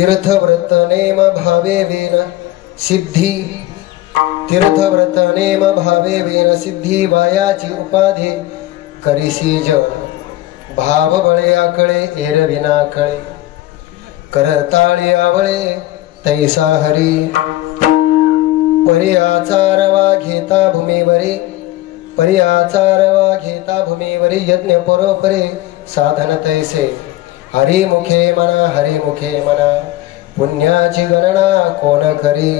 तीर्थव्रत name Bhave Wien सिद्धी तीर्थव्रत name Bhave Wien सिद्धी वायाची उपाधी करीसी जन भाव बळे आकळे एरविना कळे करताळी आवळे तैसा हरी परी आचारवा घेता भूमीवरी परी आचारवा घेता भूमीवरी यज्ञ परोपरे साधन तैसे हरी मुखे मना पुण्याची गणना कोण करी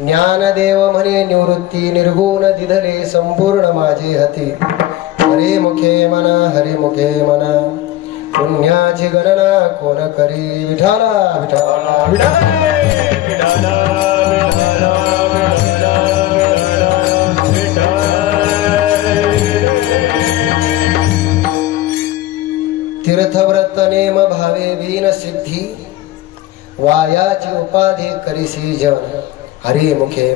ज्ञानदेव म्हणे निवृत्ती निर्गुण दिधले संपूर्ण माझे हती हरी मुखे मना पुण्याची गणना कोण करी विठाला विठाला विठाला तीर्थव्रत नेम भावे वीन सिद्धी वायाची उपाधी करीसी जन हरी मुखे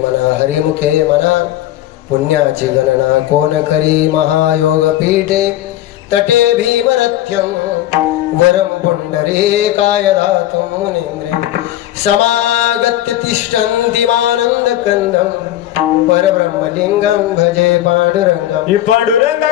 मना पुण्याची गणना कोण करी महायोग पीठे तटे भीमरथ्यम वरम पुंडरीकाय दातुं मुनीन्द्रे समागत्य तिष्ठन्ति मानंद कंदम परब्रह्मलिंगम भजे पांडुरंगम पांडुरंग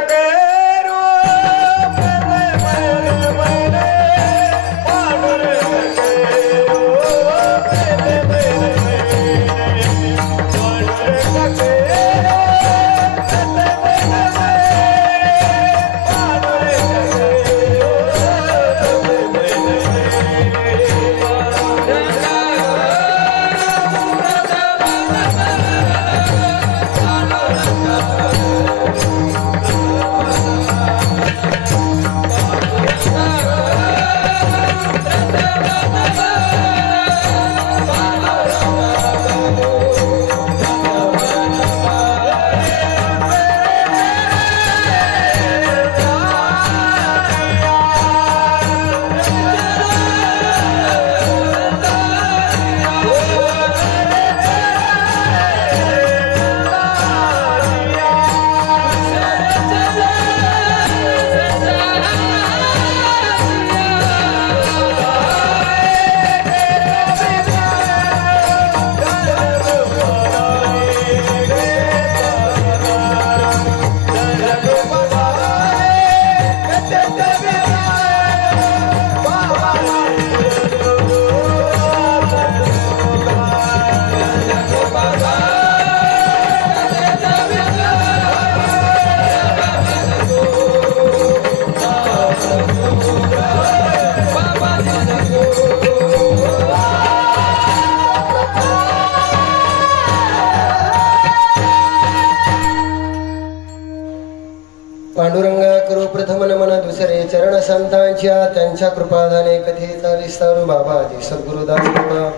पांडुरंगा करो प्रथम नमन दुसरे चरण संतांच्या त्यांच्या कृपादाने कथेचा विस्तारू बाबाजी सद्गुरुदास कृपा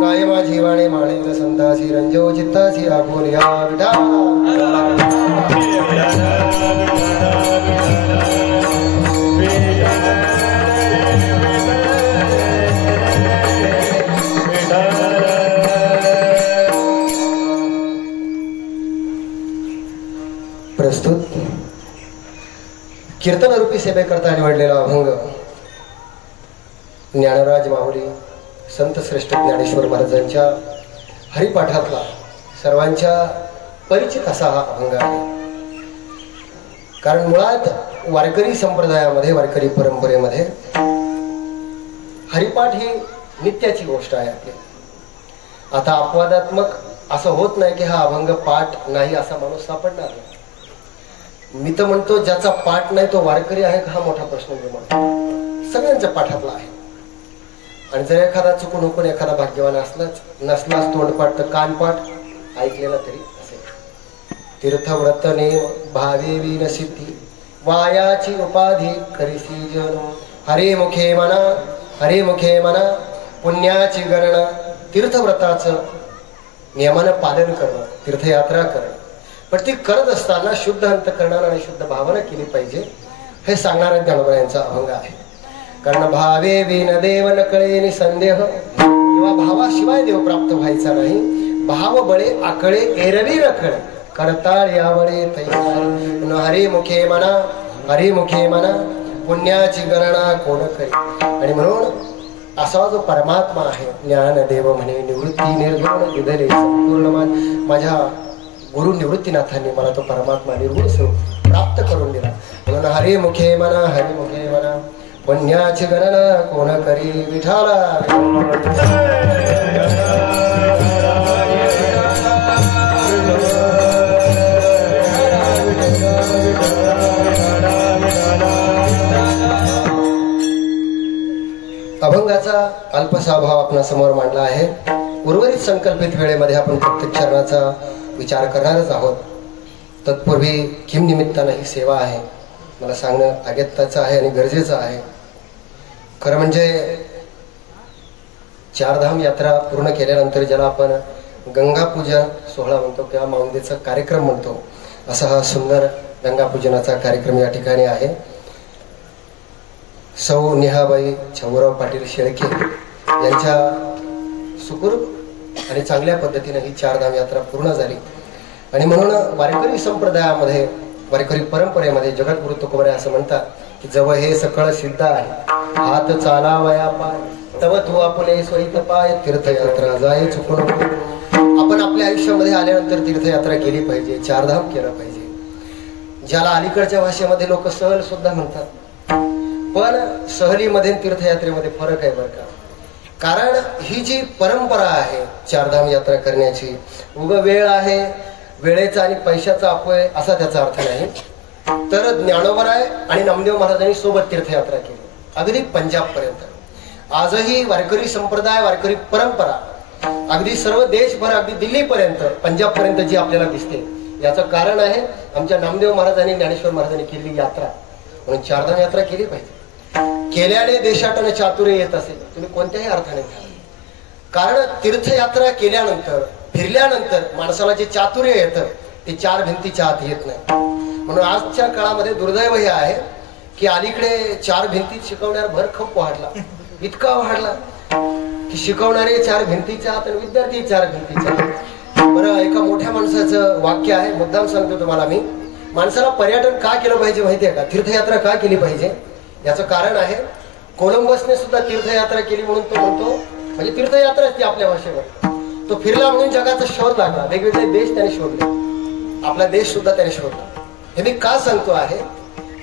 काय माझी वाणे माणेल संतासी रंजो चित्तासी आगोन या विठा प्रस्तुत कीर्तन रूपी सेवेकरता निवडलेला अभंग ज्ञानराज माहुली संत श्रेष्ठ ज्ञानेश्वर महाराजांच्या हरिपाठातला सर्वांच्या परिचित असा हा अभंग आहे. कारण मुळात वारकरी संप्रदायामध्ये वारकरी परंपरेमध्ये हरिपाठ ही नित्याची गोष्ट आहे आपली. आता अपवादात्मक असं होत नाही की हा अभंग पाठ नाही असा माणूस सापडणार नाही. मी तर म्हणतो ज्याचा पाठ नाही तो वारकरी आहे का हा मोठा प्रश्न निर्माण सगळ्यांच्या पाठातला आहे. आणि जर एखादा चुकून हुकून एखादा भाग्यवान नसलाच तोंडपाठ तर कानपाठ ऐकलेला तरी असेल. तीर्थव्रत नेम भावे वीन सिद्धी वायाची उपाधी करीसी जन हरे मुखे मना पुण्याची गणना. तीर्थव्रताचं नियमानं पालन करणं तीर्थयात्रा करणं पण ती करत असताना शुद्ध अंतःकरणाने आणि शुद्ध भावना केली पाहिजे हे सांगणारा ज्ञानोबा यांचा अभंग आहे. कारण भावे विन देव न कळे निसंदेह किंवा भावाशिवाय देव प्राप्त व्हायचा नाही. भाव बळे आकळे एरवी रखळे करताळ यावळे तैसा हरी मुखे मना पुण्याची गणना कोण करी. आणि म्हणून असा जो परमात्मा आहे, ज्ञानदेव म्हणे निवृत्ती निर्गुण दिदले संपूर्ण माझ्या गुरु निवृत्तीनाथांनी मला तो परमात्मा निर्गुण स्वरूप प्राप्त करून दिला. म्हणून हरिमुखे म्हणा हरिमुखे म्हणा पुण्याची गणना कोण करी विठाला. अभंगाचा अल्पसा भाव आपल्या समोर मांडला आहे. उर्वरित संकल्पित वेळेमध्ये आपण प्रत्येक चरणाचा विचार करणारच आहोत. तत्पूर्वी किम निमित्तानं ही सेवा आहे मला सांगणं अगत्याचं आहे आणि गरजेचं आहे. खरं म्हणजे चारधाम यात्रा पूर्ण केल्यानंतर ज्याला आपण गंगापूजन सोहळा म्हणतो किंवा माऊंदेचा कार्यक्रम म्हणतो, असा हा सुंदर गंगापूजनाचा कार्यक्रम या ठिकाणी आहे. सौ नेहाबाई छगुराव पाटील शेळके यांच्या सुखरूप आणि चांगल्या पद्धतीने ही चारधाम यात्रा पूर्ण झाली. आणि म्हणून वारकरी संप्रदायामध्ये, वारकरी परंपरेमध्ये जगद्गुरु तुकोबराय असं म्हणतात की जव हे सकळ सिद्ध आहे, हात चालावया पाय तव तू आपले स्वहित पाय, तीर्थयात्रा जाय चुकू नको. आपण आपल्या आयुष्यामध्ये आल्यानंतर तीर्थयात्रा केली पाहिजे, चारधाम केलं पाहिजे. ज्याला अलीकडच्या भाषेमध्ये लोक सहल सुद्धा म्हणतात, पण सहलीमध्ये तीर्थयात्रेमध्ये फरक आहे बरं का. कारण ही जी परंपरा आहे चारधाम यात्रा करण्याची, उग वेळ आहे, वेळेचा आणि पैशाचा अपव्यय असा त्याचा अर्थ नाही. तर ज्ञानोबराय आणि नामदेव महाराजांनी सोबत तीर्थयात्रा केली अगदी पंजाब पर्यंत. आजही वारकरी संप्रदाय, वारकरी परंपरा अगदी सर्व देशभर, अगदी दिल्लीपर्यंत, पंजाब पर्यंत जी आपल्याला दिसते, याचं कारण आहे आमच्या नामदेव महाराजांनी, ज्ञानेश्वर महाराजांनी केलेली यात्रा. म्हणून चारधाम यात्रा केली पाहिजे. केल्याने देशाटन चातुर्य येत असेल, तुम्ही कोणत्याही अर्थाने घ्या. कारण तीर्थयात्रा केल्यानंतर, फिरल्यानंतर माणसाला जे चातुर्य येतं ते चार भिंतीच्या आत येत नाही. म्हणून आजच्या काळामध्ये दुर्दैव हे आहे की अलीकडे चार भिंतीत शिकवण्यावर भर खूप वाढला, इतका वाढला की शिकवणारे चार भिंतीच्या आत आणि विद्यार्थी चार भिंतीच्या आत. बरं, एका मोठ्या माणसाचं वाक्य आहे, मुद्दाम सांगतो तुम्हाला मी. माणसाला पर्यटन का केलं पाहिजे माहितीये का, तीर्थयात्रा का केली पाहिजे, याचं कारण आहे. कोलंबसने सुद्धा तीर्थयात्रा केली म्हणून तो म्हणतो, म्हणजे तीर्थयात्रा ती आपल्या भाषेवर. तो फिरला म्हणून जगाचा शोध लागला, वेगवेगळे देश त्याने शोधले, आपला देश सुद्धा त्याने शोधला. हे मी का सांगतो आहे,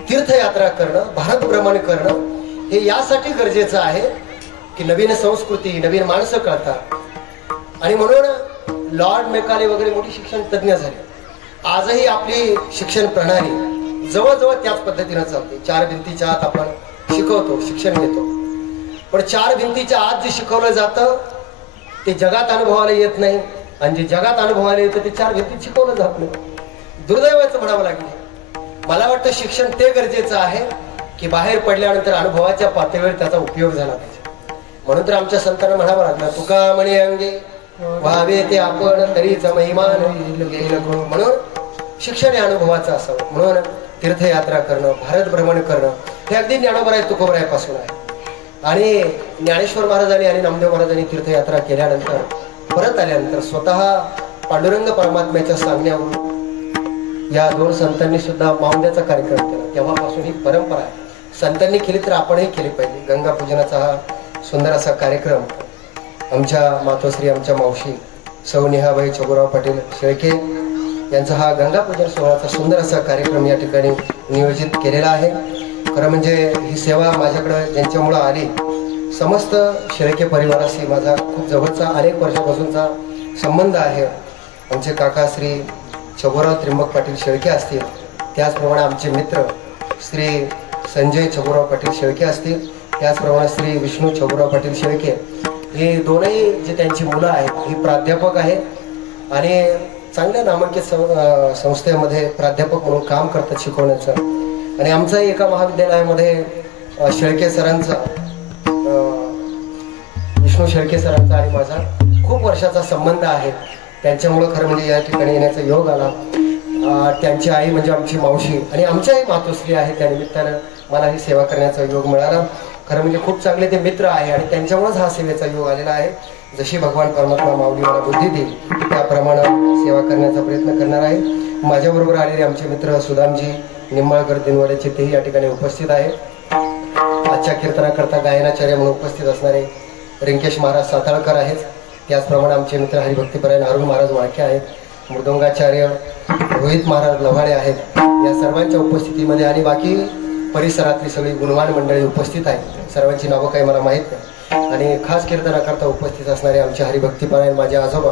तीर्थयात्रा करणं, भारत भ्रमण करणं हे यासाठी गरजेचं आहे की नवीन संस्कृती, नवीन माणसं कळतात. आणि म्हणून लॉर्ड मेकाले वगैरे मोठी शिक्षण तज्ञ झाले. आजही आपली शिक्षण प्रणाली जवळजवळ त्याच पद्धतीनं चालते. चार भिंतीच्या आत आपण शिकवतो, शिक्षण घेतो, पण चार भिंतीच्या आत जे शिकवलं जातं ते जगात अनुभवायला येत नाही, आणि जे जगात अनुभवायला येतं ते चार भिंतीत शिकवलं जात नाही. दुर्दैवाचं म्हणावं लागेल. मला वाटतं शिक्षण ते गरजेचं आहे की बाहेर पडल्यानंतर अनुभवाच्या पातळीवर त्याचा उपयोग झाला पाहिजे. म्हणून तर आमच्या संतांना म्हणावं लागलं, तुका म्हणे अंगे व्हावे ते आपण तरीच महिमान. म्हणून शिक्षण हे अनुभवाचं असावं. म्हणून तीर्थयात्रा करणं, भारत भ्रमण करणं हे अगदी ज्ञानोबराय तुकोबरायापासून आहे. आणि ज्ञानेश्वर महाराजांनी आणि नामदेव महाराजांनी तीर्थयात्रा केल्यानंतर, परत आल्यानंतर स्वतः पांडुरंग परमात्म्याच्या सांगण्यावरून या दोन संतांनी सुद्धा माऊंद्याचा कार्यक्रम केला. तेव्हापासून ही परंपरा आहे. संतांनी केली तर आपणही केली पाहिजे. गंगा पूजनाचा हा सुंदर असा कार्यक्रम आमच्या मातोश्री, आमच्या मावशी सौ नेहाबाई छगुराव पाटील शेळके यांचा हा गंगा पूजन सोहळ्याचा सुंदर असा कार्यक्रम या ठिकाणी नियोजित केलेला आहे. खरं म्हणजे ही सेवा माझ्याकडे ज्यांच्यामुळं आली, समस्त शेळके परिवाराशी माझा खूप जवळचा अनेक वर्षापासूनचा संबंध आहे. आमचे काका श्री छगुराव त्रिंबक पाटील शेळके असतील, त्याचप्रमाणे आमचे मित्र श्री संजय छगुराव पाटील शेळके असतील, त्याचप्रमाणे श्री विष्णू छगुराव पाटील शेळके, हे दोनही जे त्यांची मुलं आहेत ही प्राध्यापक आहेत आणि चांगल्या नामांकित संस्थेमध्ये प्राध्यापक म्हणून काम करतात शिकवण्याचं. आणि आमचाही एका महाविद्यालयामध्ये शेळके सरांचा, विष्णू शेळके सरांचा आणि माझा खूप वर्षाचा संबंध आहे. त्यांच्यामुळं खरं म्हणजे या ठिकाणी येण्याचा योग आला. त्यांची आई म्हणजे आमची मावशी आणि आमच्याही मातोश्री आहे, त्या निमित्तानं मला ही सेवा करण्याचा योग मिळाला. खरं म्हणजे खूप चांगले ते मित्र आहे आणि त्यांच्यामुळेच हा सेवेचा योग आलेला आहे. जशी भगवान परमात्मा माऊली मला बुद्धी देईल त्याप्रमाणे सेवा करण्याचा प्रयत्न करणार आहे. माझ्याबरोबर आलेले आमचे मित्र सुदामजी निंबाळकर दिनवाड्याचे, तेही या ठिकाणी उपस्थित आहे. आजच्या कीर्तनाकरता गायनाचार्य म्हणून उपस्थित असणारे रिंकेश महाराज साताळकर आहेत, त्याचप्रमाणे आमचे मित्र हरिभक्तीपरायण अरुण महाराज वाळके आहेत, मृदंगाचार्य रोहित महाराज लव्हाळे आहेत. या सर्वांच्या उपस्थितीमध्ये आणि बाकी परिसरातली सगळी गुणवान मंडळी उपस्थित आहेत. सर्वांची नावं काही मला माहीत नाही. आणि खास कीर्तनाकरता उपस्थित असणारे आमचे हरिभक्तीपरायण माझे आजोबा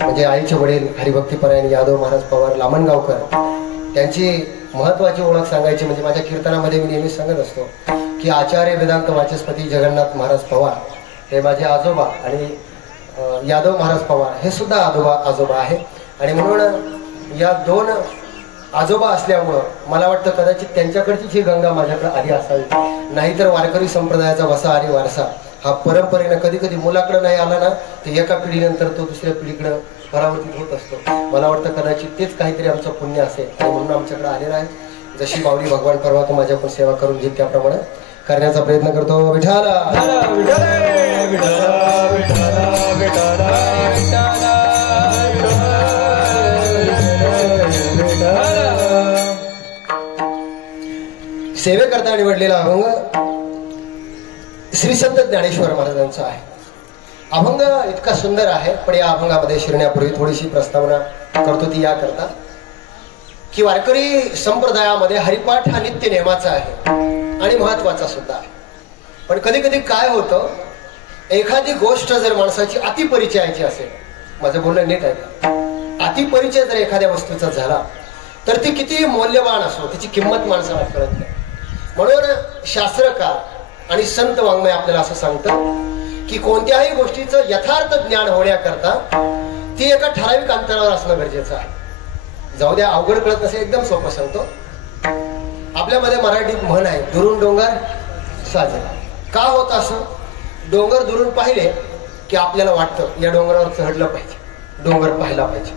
म्हणजे आईचे वडील हरिभक्तीपरायण यादव महाराज पवार लामणगावकर, त्यांची महत्वाची ओळख सांगायची म्हणजे माझ्या कीर्तनामध्ये मी नेहमी सांगत असतो की आचार्य वेदांत वाचस्पती जगन्नाथ महाराज पवार हे माझे आजोबा आणि यादव महाराज पवार हे सुद्धा आजोबा आहे. आणि म्हणून या दोन आजोबा असल्यामुळं मला वाटतं कदाचित त्यांच्याकडचीच ही गंगा माझ्याकडे आली असावी. नाहीतर वारकरी संप्रदायाचा वसा आणि वारसा हा परंपरेनं कधी कधी मुलाकडे नाही आला ना तर एका पिढीनंतर तो दुसऱ्या पिढीकडे परावर्तित होत असतो. मला वाटतं कदाचित तेच काहीतरी आमचं पुण्य असेल आणि म्हणून आमच्याकडे आलेलं आहे. जशी माऊली भगवान परमात्मा माझ्याकडून सेवा करून घेत त्याप्रमाणे करण्याचा प्रयत्न करतो. विठाला सेवेकरता निवडलेला अभंग श्री संत ज्ञानेश्वर महाराजांचा आहे. अभंग इतका सुंदर आहे, पण या अभंगामध्ये शिरण्यापूर्वी थोडीशी प्रस्तावना करतो ती याकरता की वारकरी संप्रदायामध्ये हरिपाठ हा नित्य नेमाचा आहे आणि महत्वाचा सुद्धा आहे. पण कधी कधी काय होतं, एखादी गोष्ट जर माणसाची अतिपरिचयाची असेल, माझं बोलणं नीट आहे का, अतिपरिचय जर एखाद्या वस्तूचा झाला तर ती किती मौल्यवान असो त्याची किंमत माणसाला कळत नाही. म्हणून शास्त्रकार आणि संत वाङ्मय आपल्याला असं सांगतं की कोणत्याही गोष्टीचं यथार्थ ज्ञान होण्याकरता ती एका ठराविक अंतरावर असणं गरजेचं आहे. जाऊ द्या, अवघड कळत नसेल, एकदम सोपं सांगतो. आपल्यामध्ये मराठीत म्हण आहे, दुरून डोंगर साजरा. का होत असं? डोंगर दुरून पाहिले की आपल्याला वाटतं या डोंगरावर चढलं पाहिजे, डोंगर पाहायला पाहिजे.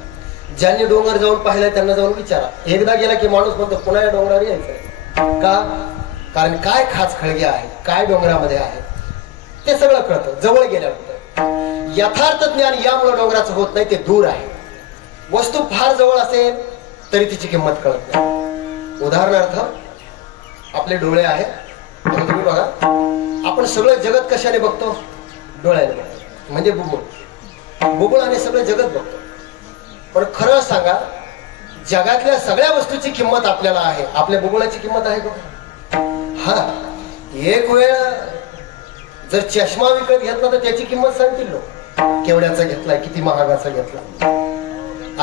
ज्यांनी डोंगर जाऊन पाहिलं त्यांना जाऊन विचारा. एकदा गेला की माणूस म्हणतो पुन्हा या डोंगरावर यायचं का? कारण काय खास खळगे आहे, काय डोंगरामध्ये आहे ते सगळं कळतं जवळ गेल्यानंतर. यथार्थ ज्ञान यामुळे डोंगराचं होत नाही, ते दूर आहे. वस्तू फार जवळ असेल तरी तिची किंमत कळत नाही. उदाहरणार्थ आपले डोळे आहेत, तुम्ही बघा, आपण सगळं जगत कशाने बघतो? डोळ्याने बघतो, म्हणजे बुबुळाने सगळं जगत बघतो. पण खरं सांगा, जगातल्या सगळ्या वस्तूची किंमत आपल्याला आहे, आपल्या बुबुळाची किंमत आहे का? हा, एक वेळ जर चष्मा विकत घेतला तर त्याची किंमत सांगतील लोक, केवढ्याचा घेतलाय, किती महागाचा घेतला.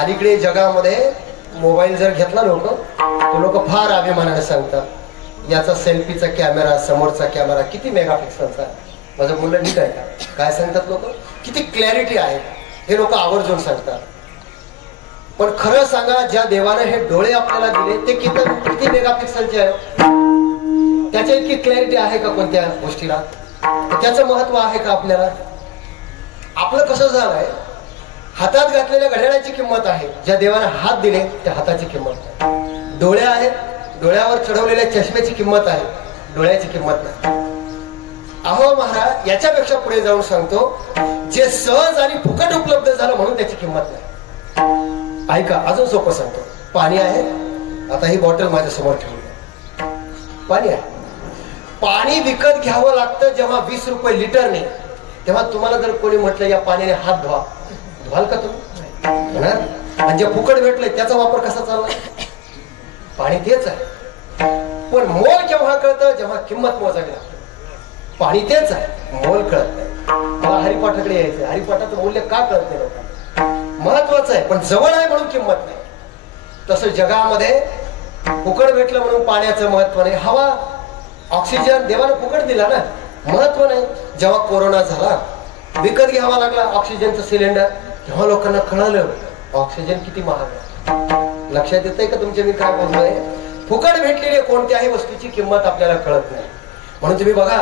अलीकडे जगामध्ये मोबाईल जर घेतला लोक तर लोक फार अभिमानाने सांगतात याचा सेल्फीचा कॅमेरा, समोरचा कॅमेरा किती मेगापिक्सलचा आहे. माझं बोलणं नीट आहे का? काय सांगतात लोक? किती क्लॅरिटी आहे हे लोक आवर्जून सांगतात. पण खरं सांगा, ज्या देवाने हे डोळे आपल्याला दिले ते किती मेगापिक्सलचे आहे? त्याच्या इतकी क्लॅरिटी आहे का कोणत्या गोष्टीला? त्याचं महत्व आहे का आपल्याला? आपलं कसं झालंय, हातात घातलेल्या घड्याळाची किंमत आहे, ज्या देवाने हात दिले त्या हाताची किंमत आहे. डोळे आहेत, डोळ्यावर चढवलेल्या चष्म्याची किंमत आहे, डोळ्याची किंमत नाही. अहो महाराज, याच्यापेक्षा पुढे जाऊन सांगतो, जे सहज आणि फुकट उपलब्ध झालं म्हणून त्याची किंमत नाही. ऐका, अजून सोपं सांगतो. पाणी आहे, आता ही बॉटल माझ्या समोर ठेवली, पाणी आहे. पाणी विकत घ्यावं लागतं जेव्हा 20 रुपये लिटरने, तेव्हा तुम्हाला जर कोणी म्हटलं या पाण्याने हात धुवा, धुवाल का तुम्ही? आणि जे फुकट भेटलंय त्याचा वापर कसा चाललाय? पाणी तेच आहे. पण मोल केव्हा कळतं? जेव्हा किंमत मोजावी लागते. पाणी तेच आहे, मोल कळत नाही. मला हरिपाठाकडे यायचंय. हरिपाठाचं मूल्य का कळत नाही लोकांना? महत्वाचं आहे पण जवळ आहे म्हणून किंमत नाही. तसं जगामध्ये फुकट भेटलं म्हणून पाण्याचं महत्व नाही. हवा, ऑक्सिजन देवाने फुकट दिला ना, महत्व नाही. जेव्हा कोरोना झाला, विकत घ्यावा लागला ऑक्सिजनचं सिलेंडर, तेव्हा लोकांना कळालं ऑक्सिजन किती महाग आहे. लक्षात येतंय का तुमच्या मी काय बोलतोय? फुकट भेटलेल्या कोणत्याही वस्तूची किंमत आपल्याला कळत नाही. म्हणून तुम्ही बघा,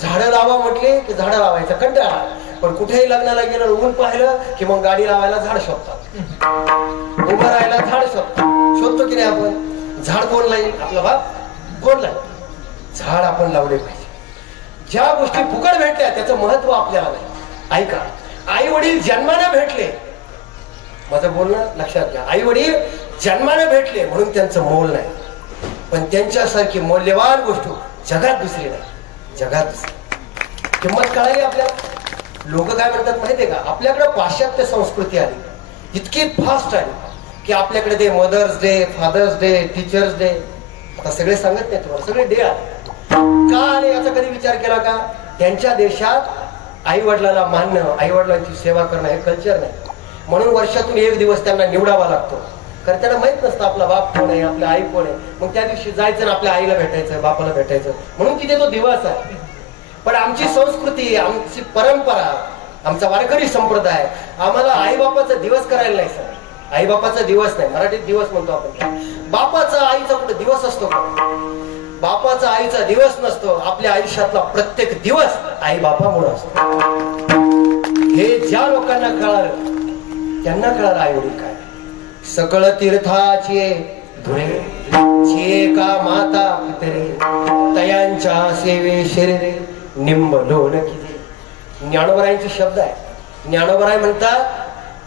झाडं लावा म्हटले की झाडं लावायचा कंटाळा, पण कुठेही लग्नाला गेलं ऊन पाहिलं की मग गाडी लावायला झाड शोधतात, उभं राहायला झाड शोधतो की नाही आपण? झाड कोण लाईल? आपला बाप कोण लाईल? झाड आपण लावले पाहिजे. ज्या गोष्टी फुकट भेटल्या त्याचं महत्व आपल्याला नाही. ऐका, आई वडील जन्माने भेटले, माझं बोलणं लक्षात घ्या, आई वडील जन्माने भेटले म्हणून त्यांचं मोल नाही, पण त्यांच्यासारखी मौल्यवान गोष्ट जगात दुसरी नाही. जगात दुसरी किंमत कळाली आपल्याला. लोक काय म्हणतात माहितीये का, आपल्याकडे पाश्चात्य संस्कृती आली, इतकी फास्ट आली की आपल्याकडे ते Mother's Day, Father's Day, Teachers' Day, आता सगळे सांगत नाही तुम्हाला, सगळे डे आले. का आले याचा कधी विचार केला का? त्यांच्या देशात आई वडिलाला मानणं, आई वडिलांची सेवा करणं हे कल्चर नाही, म्हणून वर्षातून एक दिवस त्यांना निवडावा लागतो. कारण त्यांना माहित नसतं आपला बाप कोण आहे, आपली आई कोण आहे. मग त्या दिवशी जायचं आणि आपल्या आईला भेटायचं, बापाला भेटायचं, म्हणून तिथे तो दिवस आहे. पण आमची संस्कृती, आमची परंपरा, आमचा वारकरी संप्रदाय आम्हाला आई बापाचा दिवस करायला नाही सर. आई बापाचा दिवस नाही, मराठीत दिवस म्हणतो आपण. बापाचा आईचा कुठे दिवस असतो का? बापाचा आईचा दिवस नसतो. आपल्या आयुष्यातला प्रत्येक दिवस आई बापामुळे असतो. हे ज्या लोकांना कळालं त्यांना कळालं आई वडील काय. सकळ तीर्थाचे धुळे चे का माता पितरे, तयांच्या सेवे शरीरे निंब लोन किती. ज्ञानोबरायांचे शब्द आहे. ज्ञानोबराय म्हणतात,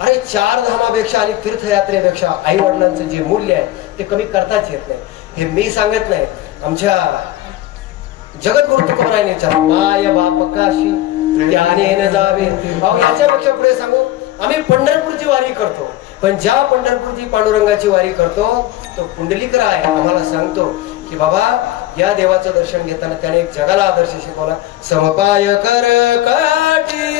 अरे 4 धामापेक्षा आणि तीर्थयात्रेपेक्षा आई वडिलांचं जे मूल्य आहे ते कमी करताच येत नाही. हे मी सांगत नाही, आमच्या जगद्गुरु तुकोबरायांनी विचारलं, माय बाप काशी त्याने जावे. याच्यापेक्षा पुढे सांगू, आम्ही पंढरपूरची वारी करतो, पण ज्या पंढरपूरची पांडुरंगाची वारी करतो तो पुंडलिकराय आम्हाला सांगतो की बाबा या देवाचं दर्शन घेताना त्याने एक जगाला आदर्श शिकवला. समपाय कर काठी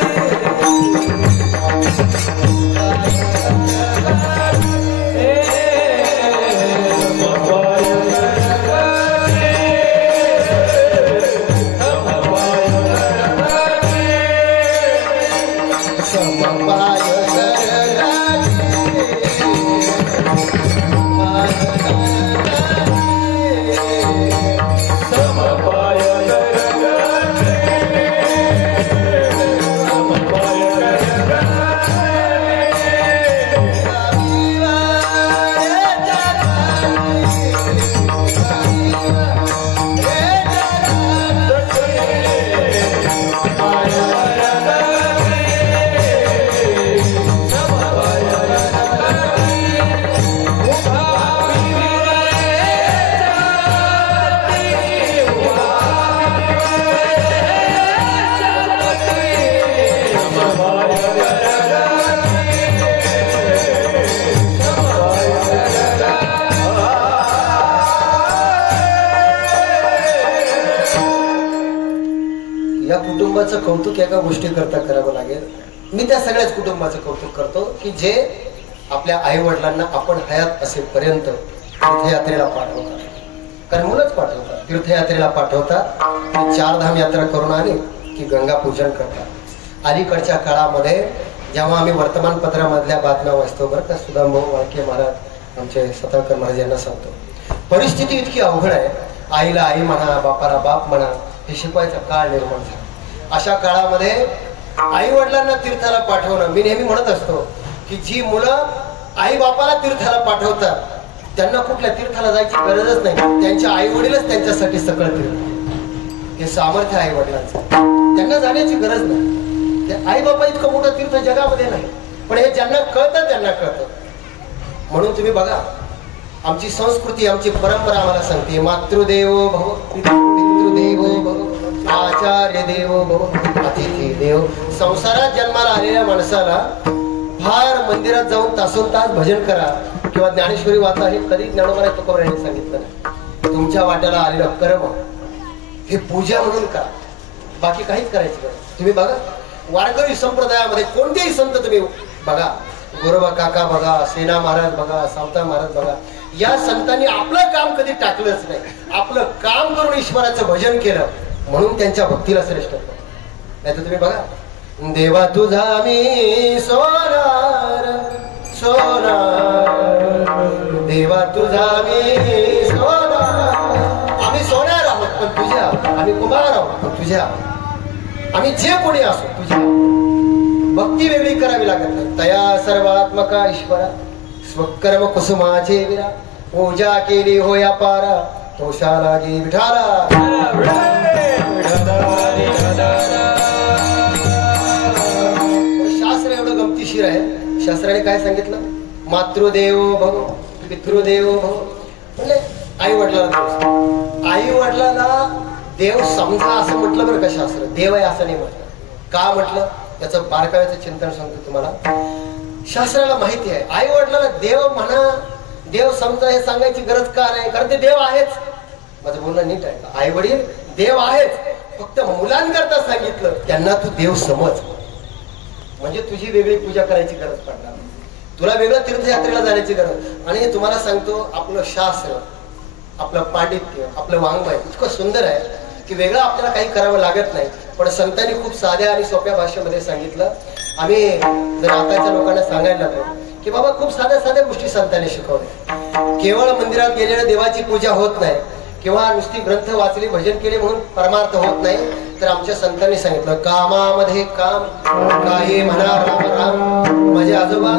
कौतुक एका गोष्टी करता करावं लागेल. मी त्या सगळ्याच कुटुंबाचं कौतुक करतो की जे आपल्या आई वडिलांना आपण हयात असेपर्यंत तीर्थयात्रेला पाठवतात. कारण मुलंच पाठवतात, तीर्थयात्रेला पाठवतात. 4 धाम यात्रा करून आली की गंगा पूजन करतात. अलीकडच्या काळामध्ये जेव्हा आम्ही वर्तमानपत्रामधल्या बातम्या वाचतो, बरं का, सुदामभाऊ वाळके महाराज आमचे सतारकर महाराज यांना सांगतो, परिस्थिती इतकी अवघड आहे, आईला आई म्हणा, बापाला बाप म्हणा, हे शिकवायचा काळ निर्माण झाला. अशा काळामध्ये आई वडिलांना तीर्थाला पाठवणं, मी नेहमी म्हणत असतो की जी मुलं आई बापाला तीर्थाला पाठवतात त्यांना कुठल्या तीर्थाला जायची गरजच नाही. त्यांच्या आई वडीलच त्यांच्यासाठी सकळ तीर्थ. हे सामर्थ्य आई वडिलांचं, त्यांना जाण्याची गरज नाही. आई बापा इतकं मोठं तीर्थ जगामध्ये नाही, पण हे ज्यांना कळतं त्यांना कळतं. म्हणून तुम्ही बघा, आमची संस्कृती, आमची परंपरा आम्हाला सांगते, मातृदेवो भव, पितृदेवो भव, आचार्य देव भव, अतिथी देव. संसारात जन्माला आलेल्या माणसाला फार मंदिरात जाऊन तासन तास भजन करा किंवा ज्ञानेश्वरी वाचा हे कधी ज्ञानोबा तुकोबरायांनी सांगितलं नाही. तुमच्या वाट्याला आलेलं कर्म हे पूजा म्हणून करा, बाकी काहीच करायचं नाही. तुम्ही बघा वारकरी संप्रदायामध्ये कोणतेही संत तुम्ही बघा, गोरोबा काका बघा, सेना महाराज बघा, सावता महाराज बघा, या संतांनी आपलं काम कधी टाकलंच नाही. आपलं काम करून ईश्वराचं भजन केलं म्हणून त्यांच्या भक्तीला श्रेष्ठ. नाही तर तुम्ही बघा, देवा तुझा मी सोनार सोनार, देवा तुझा मी सोनार. आम्ही सोनार आहोत पण तुझ्या, आम्ही कुमार आहोत पण तुझ्या, आम्ही जे कोणी असो तुझ्या. भक्ती वेगळी करावी लागत नाही. तया सर्वात्मका ईश्वरा, स्वकर्म कुसुमाचे विरा, पूजा केली होया पारा, तोषाला गे विठाला. शास्त्र एवढं गमतीशीर आहे. शास्त्राने काय सांगितलं? मातृदेवो भव, पितृदेवो भव. म्हणजे आई वडिलांना, आई वडिलांना देव समजा असं म्हटलं बरं का शास्त्र. देव आहे असं नाही म्हटलं. का म्हटलं? याचं बारकाव्याचं चिंतन सांगतो तुम्हाला. शास्त्राला माहिती आहे आई वडिलांना देव म्हणा, देव समजा हे सांगायची गरज का नाही, कारण ते देव आहेच. माझं बोलणं नीट आहे. आई वडील देव आहेच, फक्त मुलांकरता सांगितलं त्यांना तू देव समज, म्हणजे तुझी वेगळी पूजा करायची गरज पडणार, तुला वेगळं तीर्थयात्रेला जाण्याची गरज. आणि तुम्हाला सांगतो आपलं शास्त्र, आपलं पांडित्य, आपलं वाङ्मय इतकं सुंदर आहे की वेगळं आपल्याला काही करावं लागत नाही. पण संतांनी खूप साध्या आणि सोप्या भाषेमध्ये सांगितलं. आम्ही जर आताच्या लोकांना सांगायला लागलो की बाबा खूप साध्या साध्या गोष्टी संतांनी शिकवल्या. केवळ मंदिरात गेलेल्या देवाची पूजा होत नाही किंवा नुसती ग्रंथ वाचले भजन केले म्हणून परमार्थ होत नाही. तर आमच्या संतांनी सांगितलं कामामध्ये काम, काही म्हणा राम राम. माझे आजोबा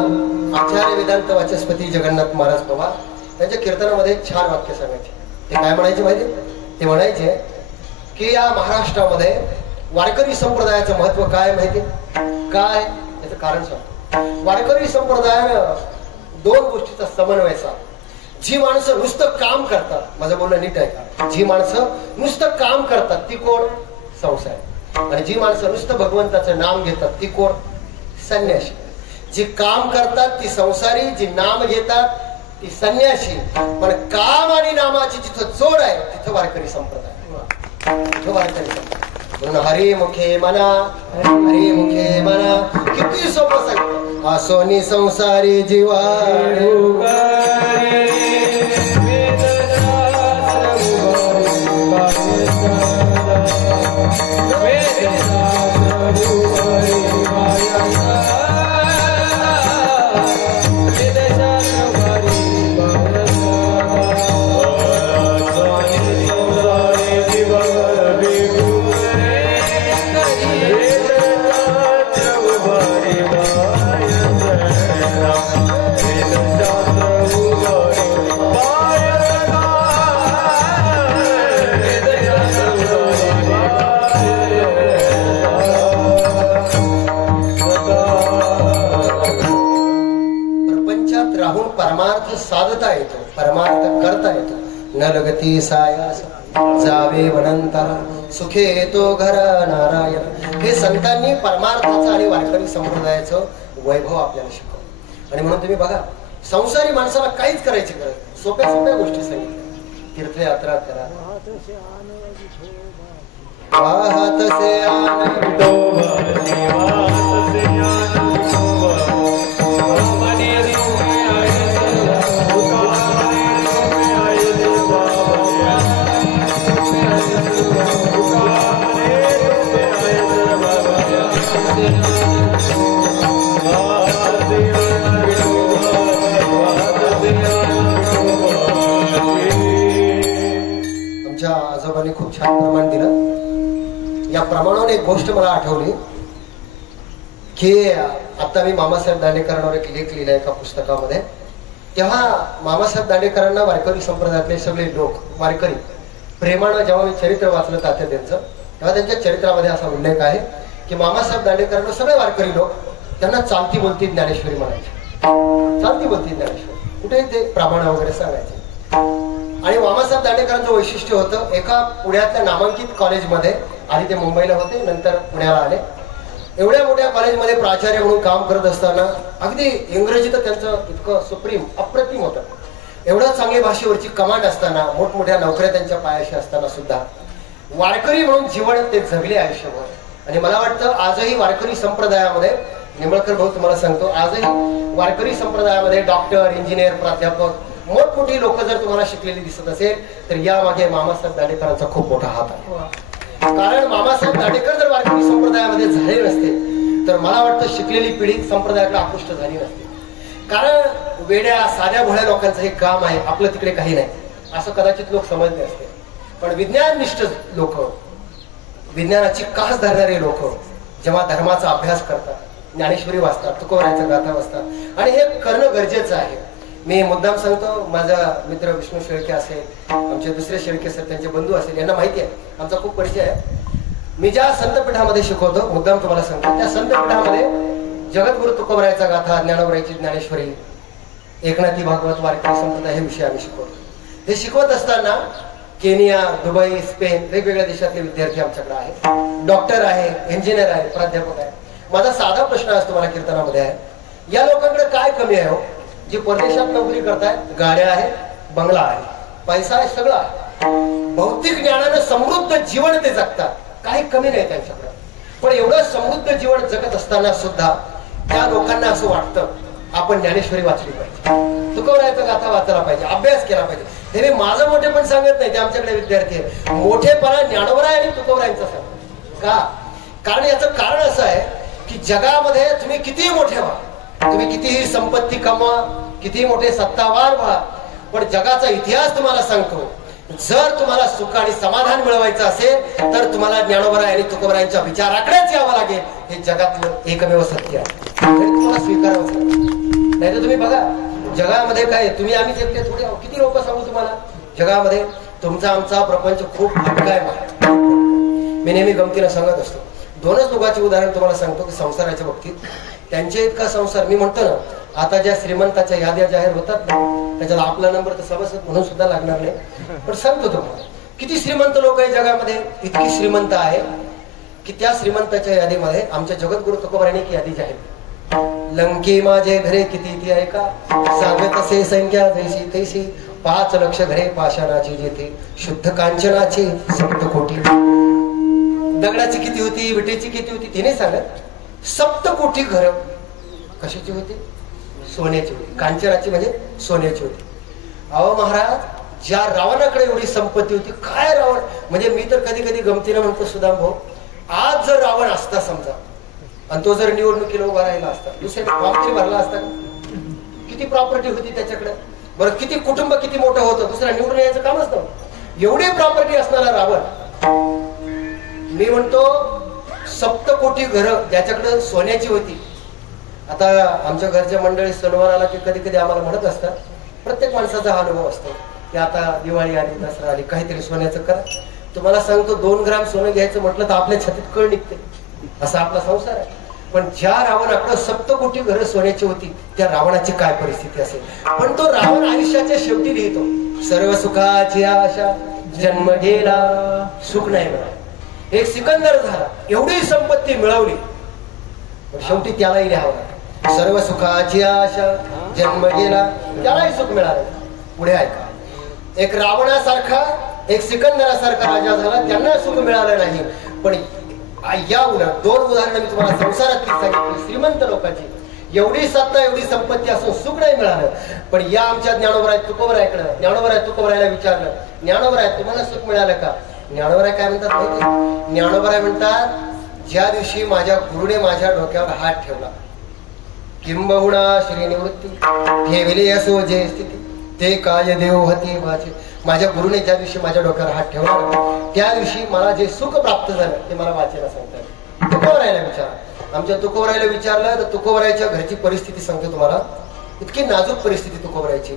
आचार्य वेदांत वाचस्पती जगन्नाथ महाराज पवार त्यांच्या कीर्तनामध्ये एक छान वाक्य सांगायचे. ते काय म्हणायचे माहिती? ते म्हणायचे की या महाराष्ट्रामध्ये वारकरी संप्रदायाचं महत्व काय माहिती? काय याचं कारण सांगतो. वारकरी संप्रदायानं दोन गोष्टीचा समन्वय साधला. जी माणसं नुसतं काम करतात, माझं बोलणं नीट आहे का, जी माणसं नुसतं काम करतात ती कोण? संसार. आणि जी माणसं नुसतं भगवंताचं नाम घेतात ती कोण? संन्यासी. जी काम करतात ती संसारी, जी नाम घेतात ती संन्यासी. पण काम आणि नामाची जिथं जोड आहे तिथं वारकरी संप्रदाय, तिथं वारकरी संप्रदाय. म्हणून हरी मुखे मना, हरी मुखे मना. किती सोपं सांगतो. आसोनी संसारी जीवा साधता येतो, परमार्थ करता येतो. न लगती सायास जावे वनंतर सुखे येतो घर नारायण. हे संतांनी परमार्थाचं आणि वारकरी संप्रदायाचं वैभव आपल्याला शिकवलं. आणि म्हणून तुम्ही बघा संसारी माणसाला काहीच करायची गरज, सोप्या सोप्या गोष्टी सांगितल्या. तीर्थयात्रा करा, वाहतसे आनंदो आजोबांनी खूप छान प्रमाण दिलं. या प्रमाणाने एक गोष्ट मला आठवली की आता मी मामासाहेब दांडेकरांवर एक लेख लिहिला एका पुस्तकामध्ये. तेव्हा मामासाहेब दांडेकरांना वारकरी संप्रदायातले सगळे लोक वारकरी प्रेमानं, जेव्हा मी चरित्र वाचलं तात्या त्यांचं, तेव्हा त्यांच्या चरित्रामध्ये असा उल्लेख आहे की मामासाहेब दांडेकरांना सगळे वारकरी लोक त्यांना चालती बोलती ज्ञानेश्वरी म्हणायचे. चालती बोलती ज्ञानेश्वरी कुठे ते प्रमाण वगैरे सांगायचे. आणि मामासाहेब दांडेकरांचं वैशिष्ट्य होतं, एका पुण्यातल्या नामांकित कॉलेजमध्ये, आधी ते मुंबईला होते नंतर पुण्याला आले, एवढ्या मोठ्या कॉलेजमध्ये प्राचार्य म्हणून काम करत असताना अगदी इंग्रजी तर त्यांचं इतकं सुप्रीम अप्रतिम होतं. एवढं चांगली भाषेवरची कमांड असताना, मोठमोठ्या नोकऱ्या त्यांच्या पायाशी असताना सुद्धा वारकरी म्हणून जीवन ते जगले आयुष्यभर. आणि मला वाटतं आजही वारकरी संप्रदायामध्ये, निंबळकर भाऊ तुम्हाला सांगतो, आजही वारकरी संप्रदायामध्ये डॉक्टर, इंजिनियर, प्राध्यापक, मोठमोठी लोक जर तुम्हाला शिकलेली दिसत असेल तर यामागे मामासाहेब दांडेकरांचा खूप मोठा हात आहे. कारण मामासाहेब दांडेकर जर वारकरी संप्रदायामध्ये झाले नसते तर मला वाटतं शिकलेली पिढी संप्रदायाकडे आकृष्ट झाली नसते. कारण वेड्या साध्या भोळ्या लोकांचं हे काम आहे, आपलं तिकडे काही नाही असं कदाचित लोक समजले असते. पण विज्ञाननिष्ठ लोक, विज्ञानाची कास धरणारे लोक जेव्हा धर्माचा अभ्यास करतात, ज्ञानेश्वरी वाचतात, तुकोबारायांच्या गाथा वाचतात, आणि हे करणं गरजेचं आहे. मी मुद्दाम सांगतो, माझा मित्र विष्णू शेळके असेल, आमचे दुसरे शेळके सर त्यांचे बंधू असेल, यांना माहिती आहे, आमचा खूप परिचय आहे. मी ज्या संतपीठामध्ये शिकवतो, मुद्दाम तुम्हाला सांगतो, त्या संतपीठामध्ये जगद्गुरु तुकोबारायांचा गाथा, ज्ञानोबारायांची ज्ञानेश्वरी, एकनाथी भागवत, वारकरी संप्रदाय हे विषय आम्ही शिकवतो. हे शिकवत असताना केनिया, दुबई, स्पेन वेगवेगळ्या देशातले विद्यार्थी आमच्याकडे आहेत. डॉक्टर आहे, इंजिनियर आहे, प्राध्यापक आहे. माझा साधा प्रश्न आज तुम्हाला कीर्तनामध्ये आहे, या लोकांकडे काय कमी आहे हो? जे परदेशात नोकरी करतायत, गाड्या आहेत, बंगला आहे, पैसा आहे, सगळं आहे, भौतिक ज्ञानानं समृद्ध जीवन ते जगतात, काही कमी नाही त्यांच्याकडे. पण एवढं समृद्ध जीवन जगत असताना सुद्धा त्या लोकांना असं वाटतं आपण ज्ञानेश्वरी वाचली पाहिजे, तुकोबरायचा गाथा वाचायला पाहिजे, अभ्यास केला पाहिजे. हे मी माझं मोठे पण सांगत नाही, ते आमच्याकडे विद्यार्थी आहे, मोठेपणा ज्ञानोबराय आणि तुकोबरायांचा सांग का. कारण याचं कारण असं आहे की जगामध्ये तुम्ही कितीही मोठे व्हा, तुम्ही कितीही संपत्ती कमवा, कितीही मोठे सत्तावान व्हा, पण जगाचा इतिहास तुम्हाला सांगतो, जर तुम्हाला सुख आणि समाधान मिळवायचं असेल तर तुम्हाला ज्ञानोबराय आणि तुकोबरायांच्या विचाराकडेच यावं लागेल. हे जगातलं एकमेव सत्य आहे, तुम्हाला स्वीकारावं लागेल. नाही तर तुम्ही बघा जगामध्ये काय, तुम्ही आम्ही एकटे थोडे, किती लोक सांगू तुम्हाला, जगामध्ये तुमचा आमचा प्रपंच खूप हलका आहे. मी नेहमी गमतीनं सांगत असतो, दोनच लोकांचे उदाहरण तुम्हाला सांगतो की संसाराच्या बाबतीत त्यांचे इतका संसार, मी म्हणतो ना, आता ज्या श्रीमंताच्या याद्या जाहीर होतात ना, त्याच्यात आपला नंबर तर सभासद म्हणून सुद्धा लागणार नाही, पण सांगतो तुम्हाला किती श्रीमंत लोक आहे जगामध्ये. इतकी श्रीमंत आहे की त्या श्रीमंताच्या यादीमध्ये आमच्या जगद्गुरु तुकोबरायांनी एक यादी जाहीर, लंके माझे घरे किती ती आहे का, सांगत असे संख्या जैसी तैसी, 5 लक्ष घरे पाषाणाची जेथे, शुद्ध कांचनाची 7 कोटी. दगडाची किती होती, विटेची किती होती तिने सांगत, 7 कोटी घर कशाची होती, सोन्याची होती. कांचनाची म्हणजे सोन्याची होती. अहो महाराज, ज्या रावणाकडे एवढी संपत्ती होती, काय रावण, म्हणजे मी तर कधी कधी गमतीनं म्हणतो सुदाम भाऊ, आज जर रावण असता समजा आणि तो जर निवडणुकीला उभा राहिला असता, दुसऱ्या फॉर्म भरला असता, किती प्रॉपर्टी होती त्याच्याकडे, बरं किती कुटुंब किती मोठं होतं, दुसऱ्या निवडून यायचं कामच नव्हतं, एवढी प्रॉपर्टी असणारा रावण. मी म्हणतो 7 कोटी घरं त्याच्याकडे सोन्याची होती. आता आमच्या घरच्या मंडळी सणवाराला की कधी कधी आम्हाला म्हणत असतात, प्रत्येक माणसाचा हा अनुभव असतो की आता दिवाळी आली, दसरा आली, काहीतरी सोन्याचं करा. तुम्हाला सांगतो 2 ग्राम सोनं घ्यायचं म्हटलं तर आपल्या छातीत कळ निघते, असा आपला संसार आहे. पण ज्या रावणाकडे 7 कोटी घरं सोन्याची होती, त्या रावणाची काय परिस्थिती असेल. पण तो रावण आयुष्याच्या शेवटी लिहितो, सर्व सुखाची आशा जन्म गेला, सुख नाही मिळालं. एक सिकंदर झाला, एवढी संपत्ती मिळवली, पण शेवटी त्यालाही लिहावं लागलं, सर्व सुखाची आशा जन्म गेला, त्यालाही सुख मिळालं. पुढे ऐका, एक रावणासारखा एक सिकंदरासारखा राजा झाला, त्यांना सुख मिळालं नाही. पण या उलट 2 उदाहरणं मी तुम्हाला संसारातली सांगितली. श्रीमंत लोकांची एवढी सत्ता, एवढी संपत्ती असून सुख नाही मिळालं. पण या आमच्या ज्ञानोबराय तुकोबरायकडे, ज्ञानोबराय तुकोबरायला विचारलं, ज्ञानोबराय तुम्हाला सुख मिळालं का. ज्ञानोबराय काय म्हणतात माहिती, ज्ञानोबराय म्हणतात, ज्या दिवशी माझ्या गुरुने माझ्या डोक्यावर हात ठेवला, किंबहुना श्रीनिवृत्ती ठेवली असो जे स्थिती, ते काय देव होती माझे. माझ्या गुरुने ज्या दिवशी माझ्या डोक्यावर हात ठेवला, त्या दिवशी मला जे सुख प्राप्त झालं ते मला वाचायला सांगतात. तुकोबरायला विचार, आमच्या तुकोबरायला विचारलं तर तुकोबरायच्या घरची परिस्थिती सांगतो तुम्हाला, इतकी नाजूक परिस्थिती तुकोबरायची.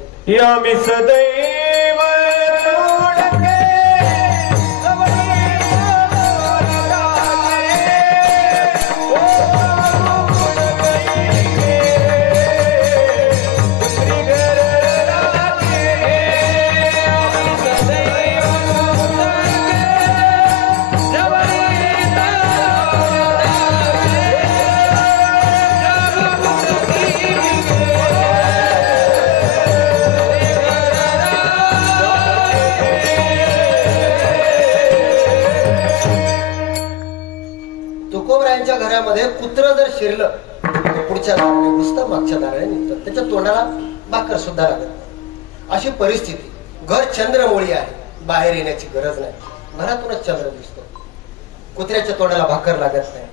घरामध्ये कुत्र जर शिरलं, पुढच्या दाराने घुसतं, मागच्या दाराने निघतं, त्याच्या तोंडाला भाकर सुद्धा लागत. अशी परिस्थिती. घर चंद्रमोळी आहे, बाहेर येण्याची गरज नाही, घरातूनच चंद्र दिसतो. कुत्र्याच्या तोंडाला भाकर लागत नाही,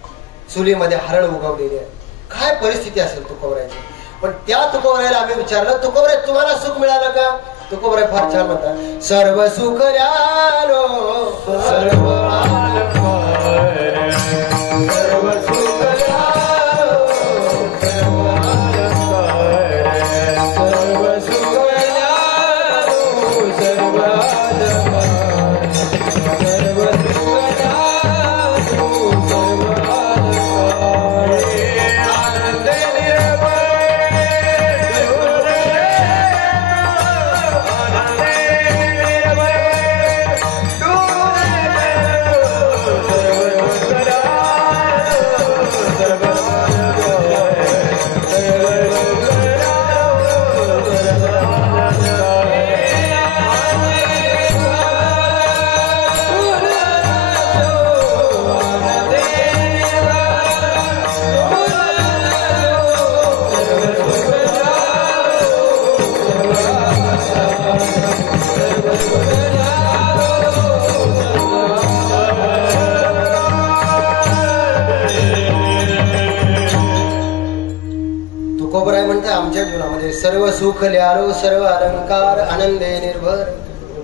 चुलीमध्ये हरळ उगवलेली आहे. काय परिस्थिती असेल तुकोबरायची. पण त्या तुकोबरायला आम्ही विचारलं, तुकोबराय तुम्हाला सुख मिळालं का. तुकोबराय फार छान म्हणतात, सर्व सुख ऱ्यालो सर्व म्हणते आमच्या जीवनामध्ये सर्व सुख ल्यारो सर्व अलंकार आनंदे निर्भर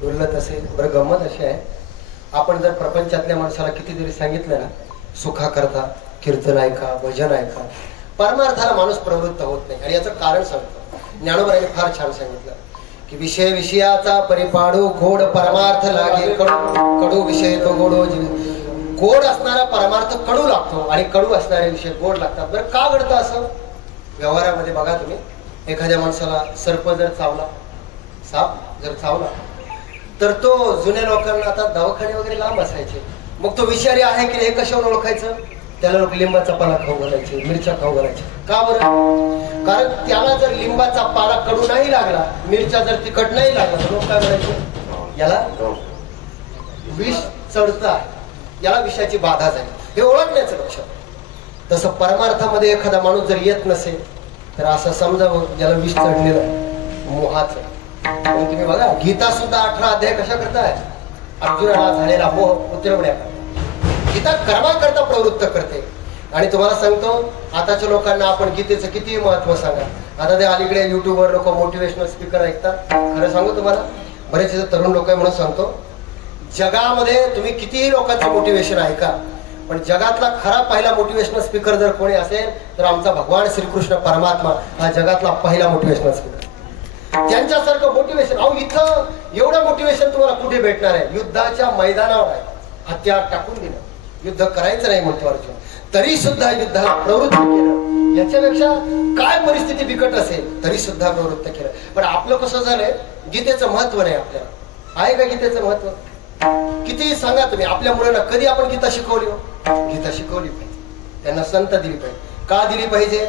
डुलत असेल. बरं गंमत अशी आहे, आपण जर प्रपंचातल्या माणसाला कितीतरी सांगितलं ना सुखा करता कीर्तन ऐका भजन ऐका, परमार्थाला माणूस प्रवृत्त होत नाही. आणि याचं कारण सांगतो ज्ञानोबाने फार छान सांगितलं की विषय विषयाचा परिपाडू गोड परमार्थ लागे कडू, कडू विषय तो गोडो जीव. गोड असणारा परमार्थ कडू लागतो आणि कडू असणारे विषय गोड लागतात. बरं का घडतं असं? व्यवहारामध्ये बघा तुम्ही, एखाद्या माणसाला सर्प जर चावला, साप जर चावला, तर तो जुन्या लोकांना आता दवाखाने वगैरे लांब असायचे, मग तो विषारी आहे की हे कशावर ओळखायचं? त्याला लोक लिंबाचा पाला खाऊ घालायचे, मिरच्या खाऊ घालायचे. का बरं? कारण त्याला जर लिंबाचा पाला कडू नाही लागला, मिरच्या जर तिखट नाही लागला, तर लोक काय म्हणायचे? याला विष चढतं आहे, याला विषयाची बाधा झाली, हे ओळखण्याचं लक्षण. तसं परमार्थामध्ये एखादा माणूस जर येत नसेल तर असं समजावं याला विष चढलेलं आहे, मोहाचं. तुम्ही बघा गीता सुद्धा 18 अध्याय कशा करताय? अर्जुनाला झालेला मोह उतरवण्याकरता. गीता कर्माकरता प्रवृत्त करते. आणि तुम्हाला सांगतो आताच्या लोकांना आपण गीतेचं किती महत्व सांगा. आता ते अलीकडे युट्यूबवर लोक मोटिवेशनल स्पीकर ऐकतात. खरं सांगू तुम्हाला, बरेच तरुण लोक आहे म्हणून सांगतो, जगामध्ये तुम्ही कितीही लोकांचं मोटिवेशन ऐका, पण जगातला खरा पहिला मोटिवेशनल स्पीकर जर कोणी असेल तर आमचा भगवान श्रीकृष्ण परमात्मा हा जगातला पहिला मोटिवेशनल स्पीकर. त्यांच्यासारखं मोटिवेशन अहो इथं एवढं मोटिवेशन तुम्हाला कुठे भेटणार आहे? युद्धाच्या मैदानावर आहे, हत्यार टाकून दिलं, युद्ध करायचं नाही म्हणतो अर्जुन, तरी सुद्धा युद्धाला प्रवृत्त केलं. याच्यापेक्षा काय परिस्थिती बिकट असेल तरी सुद्धा प्रवृत्त केलं. पण आपलं कसं झालंय, गीतेचं महत्व नाही आपल्याला. आहे का गीतेचं महत्व? किती सांगा तुम्ही, आपल्या मुलांना कधी आपण गीता शिकवली हो? गीता शिकवली पाहिजे, त्यांना संत दिली पाहिजे. का दिली पाहिजे?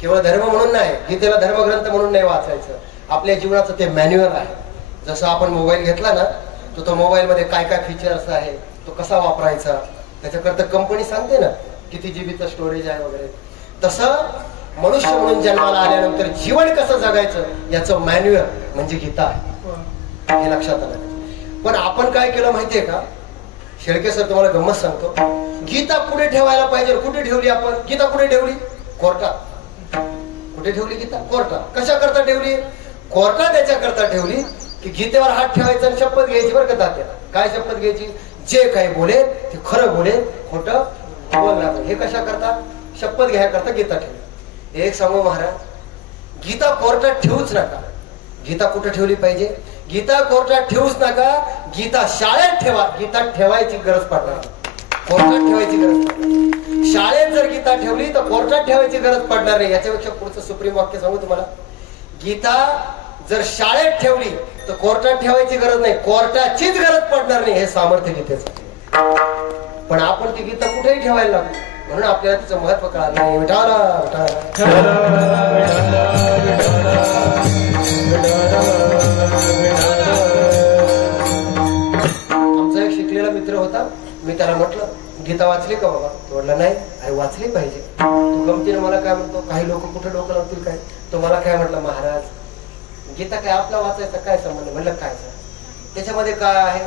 केवळ धर्म म्हणून नाही, गीतेला धर्मग्रंथ म्हणून नाही वाचायचं, आपल्या जीवनाचं ते मॅन्युअल आहे. जसं आपण मोबाईल घेतला ना, तो मोबाईल मध्ये काय काय फीचर्स आहे, तो कसा वापरायचा, त्याच्याकरता कंपनी सांगते ना किती जीबीचं स्टोरेज आहे वगैरे. तसं मनुष्य म्हणून जन्माला आल्यानंतर जीवन कसं जगायचं याचं मॅन्युअल म्हणजे गीता आहे, हे लक्षात आलं. पण आपण काय केलं माहितीये का शेळके सर, तुम्हाला गंमत सांगतो, गीता कुठे ठेवायला पाहिजे? कुठे ठेवली आपण गीता? कुठे ठेवली? कोर्टात. कुठे ठेवली गीता? कोर्टात. कशा करता ठेवली? कोर्टात याच्या करता ठेवली की गीतेवर हात ठेवायचा आणि शपथ घ्यायची. बरं का तात्या, काय शपथ घ्यायची? जे काही बोलेल ते खरं बोलेल, खोटं बोलणार. हे कशा करता? शपथ घ्यायला करता गीता ठेवली. एक सांगू महाराज, गीता कोर्टात ठेवूच नका. गीता कुठे ठेवली पाहिजे? गीता कोर्टात ठेवूच नका, गीता शाळेत ठेवा. गीता ठेवायची गरज पडणार, कोर्टात ठेवायची गरज पडणार. शाळेत जर गीता ठेवली तर कोर्टात ठेवायची गरज पडणार नाही. याच्यापेक्षा पुढचं सुप्रीम वाक्य सांगू तुम्हाला, गीता जर शाळेत ठेवली तर कोर्टात ठेवायची गरज नाही, कोर्टाचीच गरज पडणार नाही. हे सामर्थ्य गीतेचं. पण आपण ती गीता कुठेही ठेवायला लागलो, म्हणून आपल्याला तिचं महत्व कळालं नाही. आमचा एक शिकलेला मित्र होता, मी त्याला म्हटलं गीता वाचली का बाबा? तो म्हटलं नाही. अरे वाचली पाहिजे. तू गमतीने मला काय म्हणतो, काही लोक कुठे डोकं लावतील काय? तो मला काय म्हटलं, महाराज गीता काय आपला वाचायचा काय संबंध? म्हणलं काय त्याच्यामध्ये काय आहे?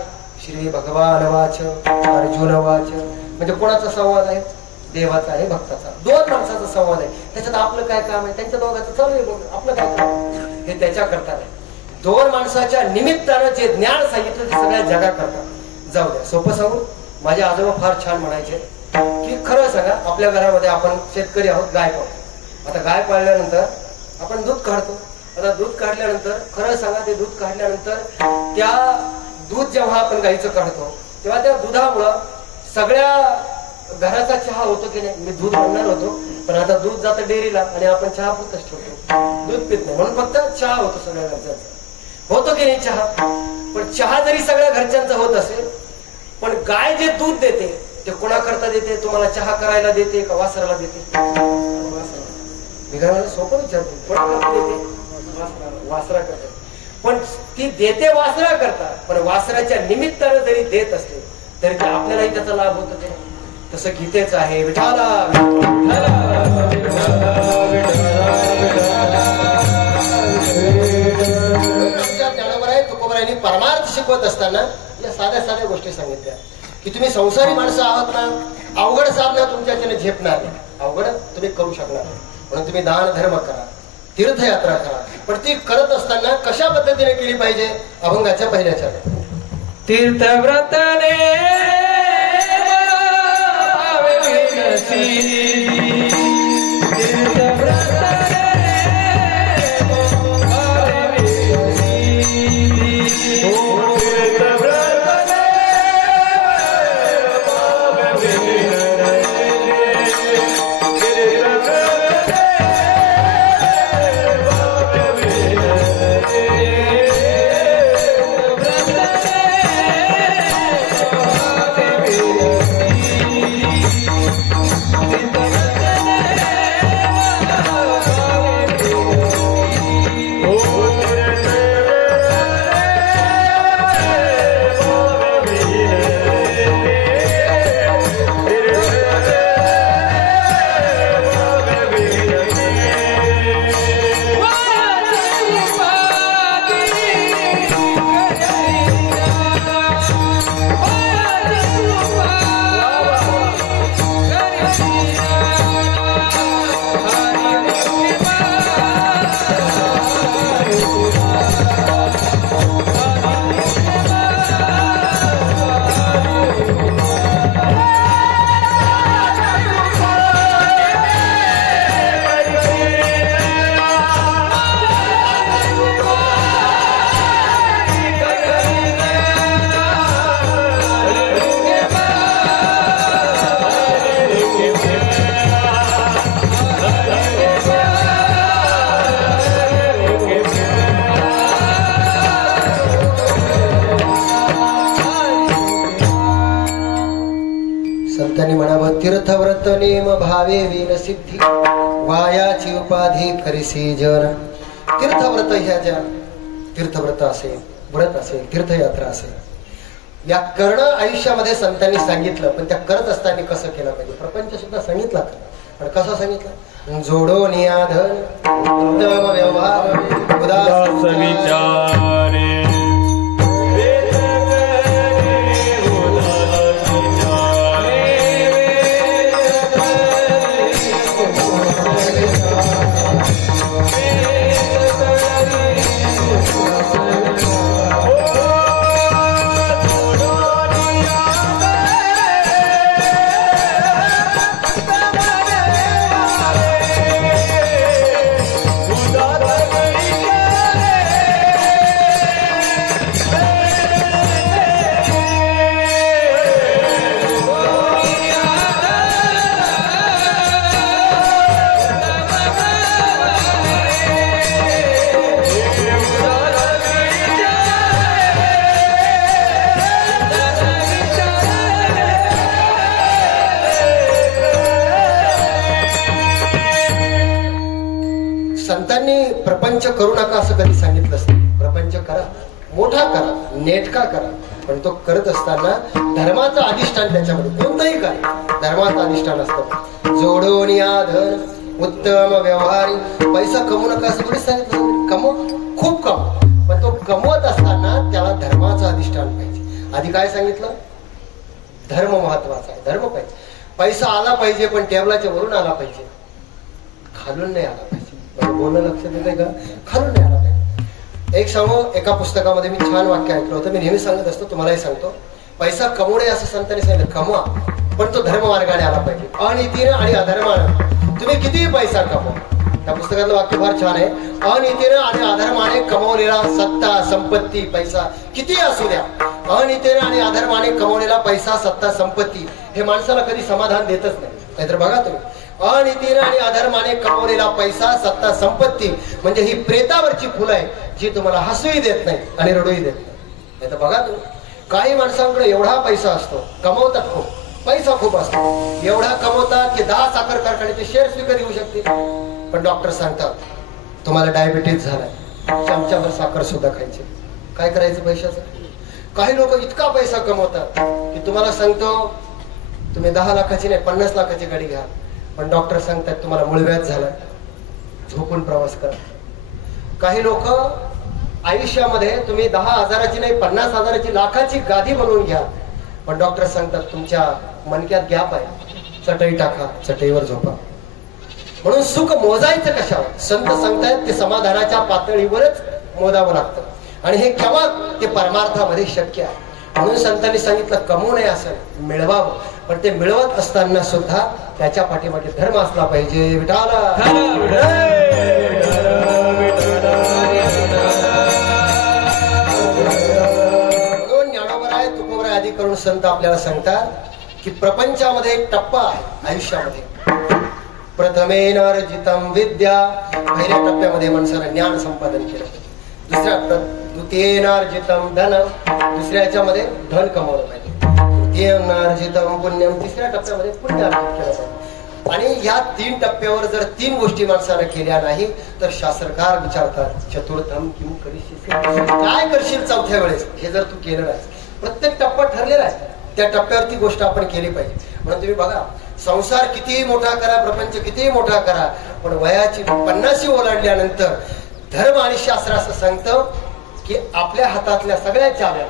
श्री भगवान वाच अर्जुन वाच, म्हणजे कोणाचा संवाद आहे? देवाचा आहे, भक्ताचा. दोन माणसाचा संवाद आहे, त्याच्यात आपलं काय काम आहे? त्यांच्या दोघांचं चालू आहे बोलणं, आपलं काय काम? हे त्याच्या करता नाही. दोन माणसाच्या निमित्तानं जे ज्ञान सांगितलं ते सगळ्या जगा करतात. जाऊ द्या, सोपं सांगू, माझे आजोबा फार छान म्हणायचे की खरं सांगा, आपल्या घरामध्ये आपण शेतकरी आहोत, गाय पाळतो. आता गाय पाळल्यानंतर आपण दूध काढतो. आता दूध काढल्यानंतर खरं सांगा, ते दूध काढल्यानंतर त्या दूध जेव्हा आपण गाईचं काढतो तेव्हा त्या दुधामुळं सगळ्या घराचा चहा होतो की नाही? मी दूध आणणार होतो, पण आता दूध जातं डेअरीला आणि आपण चहा पुरतच ठेवतो, दूध पित नाही, म्हणून फक्त चहा होतो सगळ्या घरच्यांचा. होतो की नाही चहा? पण चहा जरी सगळ्या घरच्यांचा होत असेल, पण गाय जे दूध देते ते कोणाकरता देते? तुम्हाला चहा करायला देते का वासराला देते? मी काय मला सोपं विचारतो, कोणाकरता देते? वासरा करता. पण ती देते वासरा करता, पण वासराच्या निमित्तानं जरी देत असते तरी ते आपल्यालाही त्याचा लाभ होतो. ते तसं गीतेच आहे. तुकोबारायांनी परमार्थ शिकवत असताना या साध्या साध्या गोष्टी सांगितल्या की तुम्ही संसारी माणसं आहात ना, अवघड साधना तुमच्याच्याने झेपणार नाही, अवघड तुम्ही करू शकणार नाही. म्हणून तुम्ही दान धर्म करा, तीर्थयात्रा करा, पण ती करत असताना कशा पद्धतीने केली पाहिजे? अभंगाच्या पहिल्याच्या तीर्थव्रतने तीर्थव्रत नेम भावे वीन सिद्धी वायाची उपाधी करिसी जन. तीर्थव्रत ह्या ज्या तीर्थव्रत असेल, व्रत असेल, तीर्थयात्रा असेल, या करणं आयुष्यामध्ये संतांनी सांगितलं, पण त्या करत असताना कसं केलं पाहिजे? प्रपंच सुद्धा सांगितला, पण कसा सांगितलं? जोडो नियाधन उत्तम व्यवहार उदास विचारे प्रपंच करू नका असं कधी सांगितलं असतं. प्रपंच करा, मोठा करा, नेटका करा, पण तो करत असताना धर्माचं अधिष्ठान त्याच्यामध्ये कोणतंही काय धर्माचं अधिष्ठान असतं. जोडून या धन उत्तम व्यवहारी. पैसा कमवू नका असं थोडीच सांगितलं. कमव, खूप कमव, पण तो कमवत असताना त्याला धर्माचं अधिष्ठान पाहिजे. आधी काय सांगितलं? धर्म महत्वाचा आहे, धर्म पाहिजे. पैसा आला पाहिजे, पण टेबलाच्या वरून आला पाहिजे, खालून नाही आला पाहिजे. बोलणं लक्षात येतंय का? खालून नाही आला पाहिजे. एक सांगू, एका पुस्तकामध्ये मी छान वाक्य ऐकलं होतं, मी नेहमी सांगत असतो, तुम्हालाही सांगतो. पैसा कमवणे असं संतांनी सांगितलं, कमवा, पण तो धर्म मार्गाने आला पाहिजे. अनितीनं आणि अधर्मानं तुम्ही कितीही पैसा कमवा. त्या पुस्तकातलं वाक्य फार छान आहे. अनितीनं आणि अधर्माने कमवलेला सत्ता, संपत्ती, पैसा किती असू द्या, अनितीनं आणि अधर्माने कमवलेला पैसा, सत्ता, संपत्ती हे माणसाला कधी समाधान देतच नाही. नाहीतर बघा तुम्ही, अनितीनं आणि अधर्माने कमवलेला पैसा, सत्ता, संपत्ती म्हणजे ही प्रेतावरची फुलं आहे, जी तुम्हाला हसूही देत नाही आणि रडूही देत नाही. नाहीतर बघा तुम्ही, काही माणसांकडे एवढा पैसा असतो, कमवतात खूप, पैसा खूप असतो, एवढा कमवतात की 10 साखर कारखान्याचे शेअर्स विकत येऊ शकतील, पण डॉक्टर सांगतात तुम्हाला डायबिटीज झालाय, चमच्यावर साखर सुद्धा खायची. काय करायचं पैशाचं? काही लोक इतका पैसा कमवतात की तुम्हाला सांगतो तुम्ही 10 लाखाची नाही 50 लाखाची गाडी घ्या, पण डॉक्टर सांगतात तुम्हाला मूळव्याध झालाय, झोपून प्रवास करा. काही लोक आयुष्यामध्ये तुम्ही 10,000ची नाही 50,000ची, लाखाची गादी बनवून घ्या, पण डॉक्टर सांगतात तुमच्या मणक्यात गॅप आहे, चटई टाका, चटईवर झोपा. म्हणून सुख मोजायचं कशावर? संत सांगतायत ते समाधानाच्या पातळीवरच मोजावं लागतं आणि हे केव्हा ते परमार्थामध्ये शक्य आहे. म्हणून संतांनी सांगितलं कमवू नये असं, मिळवावं. पण ते मिळवत असताना सुद्धा त्याच्या पाठीमागे धर्म असला पाहिजे. विठाला ज्ञानोबराय तुकोबराय आदी करून संत आपल्याला सांगतात की प्रपंचामध्ये एक टप्पा आहे आयुष्यामध्ये. प्रथमेन अर्जितम विद्या, पहिल्या टप्प्यामध्ये माणसानं ज्ञान संपादन केलं. द्वितीयेन अर्जितम धन, दुसऱ्याच्यामध्ये धन कमवलं पाहिजे. तृतीयेन अर्जितम पुण्यम, तिसऱ्या टप्प्यामध्ये पुण्य अर्जित केलं पाहिजे. आणि या 3 टप्प्यावर जर 3 गोष्टी माणसानं केल्या नाही तर शास्त्रकार विचारतात चतुर्थम किम करिष्यसि, काय करशील चौथ्या वेळेस हे जर तू केलं नाही. प्रत्येक टप्पा ठरलेला आहे, त्या टप्प्यावरती गोष्ट आपण केली पाहिजे. म्हणून तुम्ही बघा, संसार कितीही मोठा करा, प्रपंच कितीही मोठा करा, पण वयाची 50 ओलांडल्यानंतर धर्म आणि शास्त्र असं सांगतं की आपल्या हातातल्या सगळ्या चाव्या,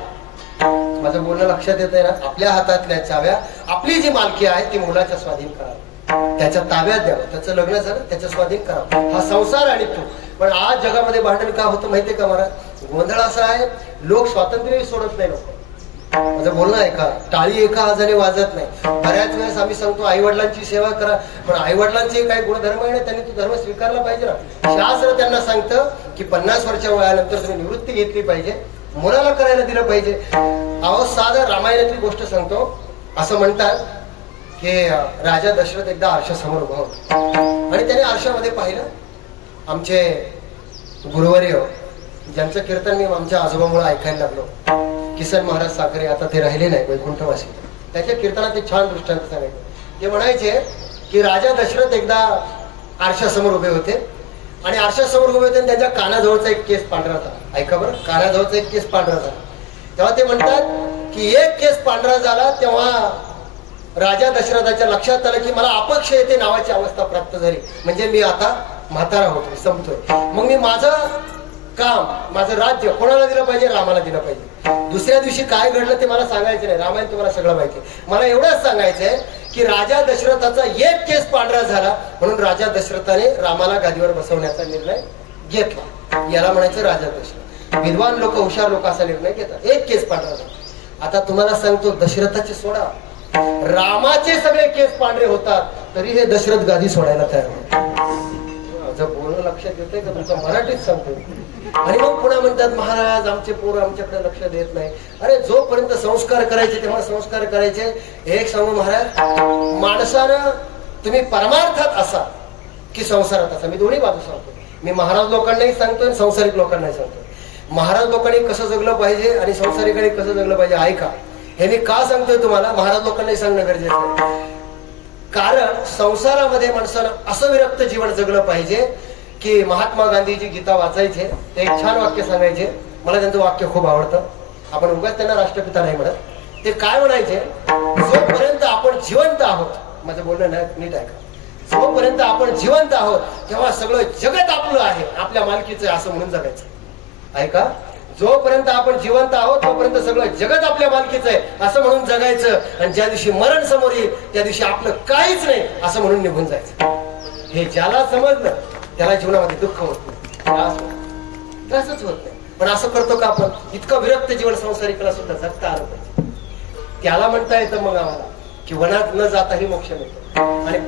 माझं बोलणं लक्षात येत आहे ना, आपल्या हातातल्या चाव्या, आपली जी मालकी आहे ती मुलाच्या स्वाधीन करावी, त्याच्या ताब्यात द्यावं. त्याचं लग्न झालं, त्याच्या स्वाधीन करावं. हा संसार आणि तो. पण आज जगामध्ये भांडण का होतं माहितीये का महाराज? गोंधळ असा आहे, लोक स्वातंत्र्य सोडत नाही. लोक माझं बोलणं आहे का, टाळी एका आजाने वाजत नाही. बऱ्याच वेळेस आम्ही सांगतो आई वडिलांची सेवा करा, पण आई वडिलांचे काही गुणधर्म आहे ना, त्यांनी तो धर्म स्वीकारला पाहिजे ना. शास्त्र त्यांना सांगतं की 50 वर्षाच्या वयानंतर तुम्ही निवृत्ती घेतली पाहिजे, मुलाला करायला दिलं पाहिजे. अहो साधं रामायणातली गोष्ट सांगतो. असं म्हणतात की राजा दशरथ एकदा आरशासमोर उभा होता आणि त्याने आरशामध्ये पाहिलं आमचे गुरुवर्य, ज्यांचं कीर्तन मी आमच्या आजोबामुळे ऐकायला लागलो, किसन महाराज साखरे, आता ते राहिले नाही, वैकुंठवासी. त्याच्या कीर्तनात एक छान दृष्टांत सांगायचे. ते म्हणायचे की राजा दशरथ एकदा आरशासमोर उभे होते आणि आरशासमोर उभे होते आणि त्यांच्या कानाजवळचा एक केस पांढरा झाला. ऐका बरं, कानाजवळचा एक केस पांढरा झाला. तेव्हा ते म्हणतात की एक केस पांढरा झाला तेव्हा राजा दशरथाच्या लक्षात आलं की मला अपक्ष येते नावाची अवस्था प्राप्त झाली, म्हणजे मी आता म्हातारा होतोय, संपतोय. मग मी माझं काम, माझं राज्य कोणाला दिलं पाहिजे? रामाला दिलं पाहिजे. दुसऱ्या दिवशी काय घडलं ते मला सांगायचं नाही, रामायण तुम्हाला सगळं माहिती. मला एवढंच सांगायचंय की राजा दशरथाचा एक केस पांढरा झाला म्हणून राजा दशरथाने रामाला गादीवर बसवण्याचा निर्णय घेतला. याला म्हणायचं राजा दशरथ. विद्वान लोक, हुशार लोक असा निर्णय घेतात. एक केस पांढरा झाला. आता तुम्हाला सांगतो, दशरथाचे सोडा, रामाचे सगळे केस पांढरे होतात तरी हे दशरथ गादी सोडायला तयार होते. बोलणं लक्षात येतंय का तुमचं? मराठीत सांगतो. आणि मग पुन्हा म्हणतात महाराज आमचे पोरं आमच्याकडे लक्ष देत नाही. अरे जोपर्यंत संस्कार करायचे तेव्हा संस्कार करायचे. एक सांगू महाराज, माणसानं तुम्ही परमार्थात असा की संसारात असा, मी दोन्ही बाजू सांगतो. मी महाराज लोकांनाही सांगतोय, संसारिक लोकांनाही सांगतोय. महाराज लोकांनी कसं जगलं पाहिजे आणि संसारिकांनी कसं जगलं पाहिजे ऐका. हे मी का सांगतोय तुम्हाला, महाराज लोकांनाही सांगणं गरजेचं आहे. कारण संसारामध्ये माणसानं असं विरक्त जीवन जगलं पाहिजे की महात्मा गांधीजी गीता वाचायचे, ते एक छान वाक्य सांगायचे. मला त्यांचं वाक्य खूप आवडतं. आपण उगाच त्यांना राष्ट्रपिता नाही म्हणत. ते काय म्हणायचे, जोपर्यंत आपण जिवंत आहोत, माझं बोलणं नीट ऐका, जोपर्यंत आपण जिवंत आहोत तेव्हा सगळं जगत आपलं आहे, आपल्या मालकीचं आहे असं म्हणून जगायचं. ऐका, जोपर्यंत आपण जिवंत आहोत तोपर्यंत सगळं जगत आपल्या मालकीचं आहे असं म्हणून जगायचं. आणि ज्या दिवशी मरण समोर येईल त्या दिवशी आपलं काहीच नाही असं म्हणून निघून जायचं. हे ज्याला समजलं त्याला जीवनामध्ये दुःख होत नाही, त्रासच होत नाही. पण असं करतो का आपण? इतकं विरक्त जीवन संसारिकाला सुद्धा जगता आलं पाहिजे. त्याला म्हणता येतं मग आम्हाला की वनात न जाताही मोक्ष मिळतो. आणि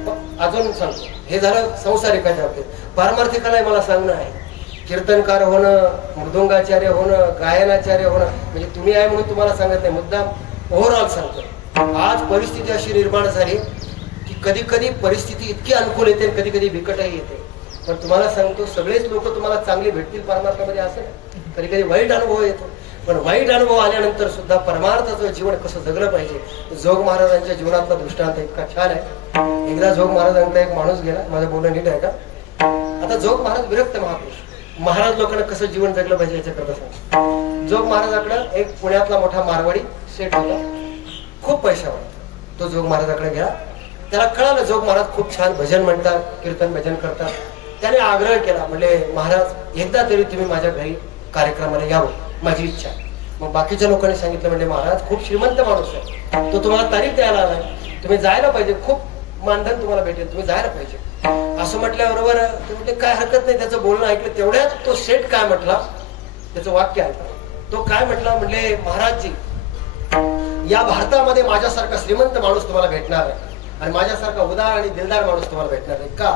अजून सांगतो, हे झालं संसारिकाच्या बाबतीत. पारमार्थिकाला मला सांगणं आहे, कीर्तनकार होणं, मृदुंगाचार्य होणं, गायनाचार्य होणं, म्हणजे तुम्ही आहे म्हणून तुम्हाला सांगत नाही, मुद्दाम ओव्हरऑल सांगतो. आज परिस्थिती अशी निर्माण झाली की कधी कधी परिस्थिती इतकी अनुकूल येते, कधी कधी बिकटही येते. पण तुम्हाला सांगतो, सगळेच लोक तुम्हाला चांगले भेटतील परमार्थामध्ये असं नाही. कधी कधी वाईट अनुभव येतो. पण वाईट अनुभव आल्यानंतर सुद्धा परमार्थाचं जीवन कसं जगलं पाहिजे, जोग महाराजांच्या जीवनातला दृष्टांत इतका छान आहे. एकदा जोग महाराजांचा एक माणूस गेला, माझं बोलणं नीट आहे का? आता जोग महाराज विरक्त महापुरुष, महाराज लोकांना कसं जीवन जगलं पाहिजे याच्याकरता सांग. जोग महाराजाकडं एक पुण्यातला मोठा मारवाडी सेठ होता, खूप पैशावाला. तो जोग महाराजाकडे गेला. त्याला कळालं जोग महाराज खूप छान भजन म्हणतात, कीर्तन भजन करतात. त्याने आग्रह केला, म्हणले महाराज एकदा तरी तुम्ही माझ्या घरी कार्यक्रमाला यावं, माझी इच्छा. मग बाकीच्या लोकांनी सांगितलं, म्हणजे महाराज खूप श्रीमंत माणूस आहे, तो तुम्हाला तारीख द्यायला आलाय, तुम्ही जायला पाहिजे, खूप मानधन तुम्हाला भेटेल, तुम्ही जायला पाहिजे. असं म्हटल्याबरोबर ते म्हटले काय हरकत नाही, त्याचं बोलणं ऐकलं. तेवढ्यात तो सेठ काय म्हटला, त्याचं वाक्य ऐकलं. तो काय म्हटला, म्हणले महाराजजी, या भारतामध्ये माझ्यासारखा श्रीमंत माणूस तुम्हाला भेटणार आहे आणि माझ्यासारखा उदार आणि दिलदार माणूस तुम्हाला भेटणार नाही. का?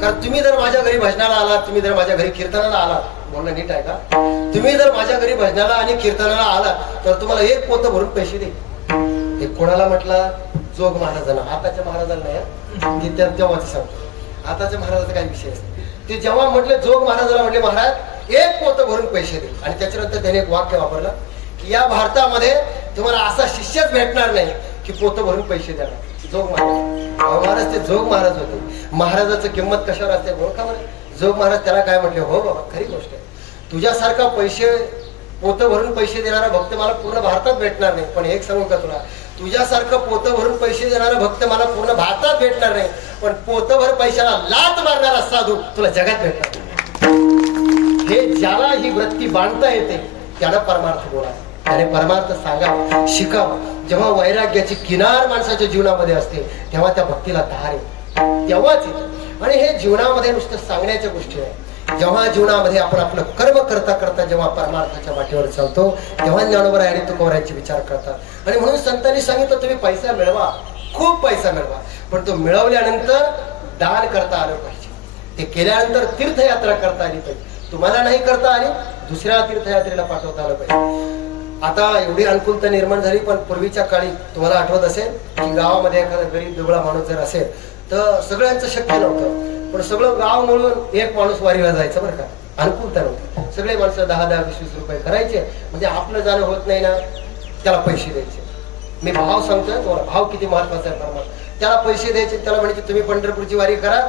कारण तुम्ही जर माझ्या घरी भजनाला आलात, तुम्ही जर माझ्या घरी कीर्तनाला आलात, बोलणं नीट आहे का, तुम्ही जर माझ्या घरी भजनाला आणि कीर्तनाला आलात तर तुम्हाला एक पोतं भरून पैसे देईल. हे कोणाला म्हटला? जोग महाराजांना. आताच्या महाराजांना नाही, की तेव्हाच सांगतो. आताच्या महाराजाचा काही विषय असतो. ते जेव्हा म्हटले जोग महाराजाला, म्हटले महाराज एक पोतं भरून पैसे देईल. आणि त्याच्यानंतर त्याने एक वाक्य वापरलं की या भारतामध्ये तुम्हाला असा शिष्यच भेटणार नाही की पोतं भरून पैसे देणार. जोग महाराज. महाराज ते जोग महाराज होते. महाराजाचं किंमत कशावर असते ओळखा बरं. जोग महाराज त्याला काय म्हटले, हो बाबा खरी गोष्ट आहे, तुझ्यासारखा पैसे पोतं भरून पैसे देणारा भक्त मला पूर्ण भारतात भेटणार नाही. पण एक सांगू का तुला, तुझ्यासारखं पोतं भरून पैसे देणारा भक्त मला पूर्ण भारतात भेटणार नाही, पण पोतभर पैशाला लात मारणारा साधू तुला जगात भेटणार. हे ज्याला ही वृत्ती बांधता येते त्याला परमार्थ बोला, त्याने परमार्थ सांगा, शिकावा. जेव्हा वैराग्याची किनार माणसाच्या जीवनामध्ये असते तेव्हा त्या भक्तीला धार येते, तेव्हाच येते. आणि हे जीवनामध्ये नुसतं सांगण्याच्या गोष्टी आहे. जेव्हा जीवनामध्ये आपण आपलं कर्म करता करता जेव्हा परमार्थाच्या वाटेवर चालतो तेव्हा ज्ञानोबा आणि तुकोबरायांचे विचार करतात. आणि म्हणून संतांनी सांगितलं तुम्ही पैसा मिळवा, खूप पैसा मिळवा, पण तो मिळवल्यानंतर दान करता आलं पाहिजे. ते केल्यानंतर तीर्थयात्रा करता आली पाहिजे. तुम्हाला नाही करता आली, दुसऱ्या तीर्थयात्रेला पाठवता आलं पाहिजे. आता एवढी अनुकूलता निर्माण झाली, पण पूर्वीच्या काळी तुम्हाला आठवत असेल की गावामध्ये एखादा गरीब दुबळा माणूस जर असेल तर सगळ्यांचं शक्य नव्हतं, पण सगळं गाव मिळून एक माणूस वारीला जायचं बरं का. अनुकूलता नव्हती. सगळे माणसं 10-10, 20-20 रुपये करायचे, म्हणजे आपलं जाणं होत नाही ना, त्याला पैसे द्यायचे. मी भाव सांगतोय तुम्हाला, भाव किती महत्वाचा आहे परमार्थ. त्याला पैसे द्यायचे, त्याला म्हणायचे तुम्ही पंढरपूरची वारी करा.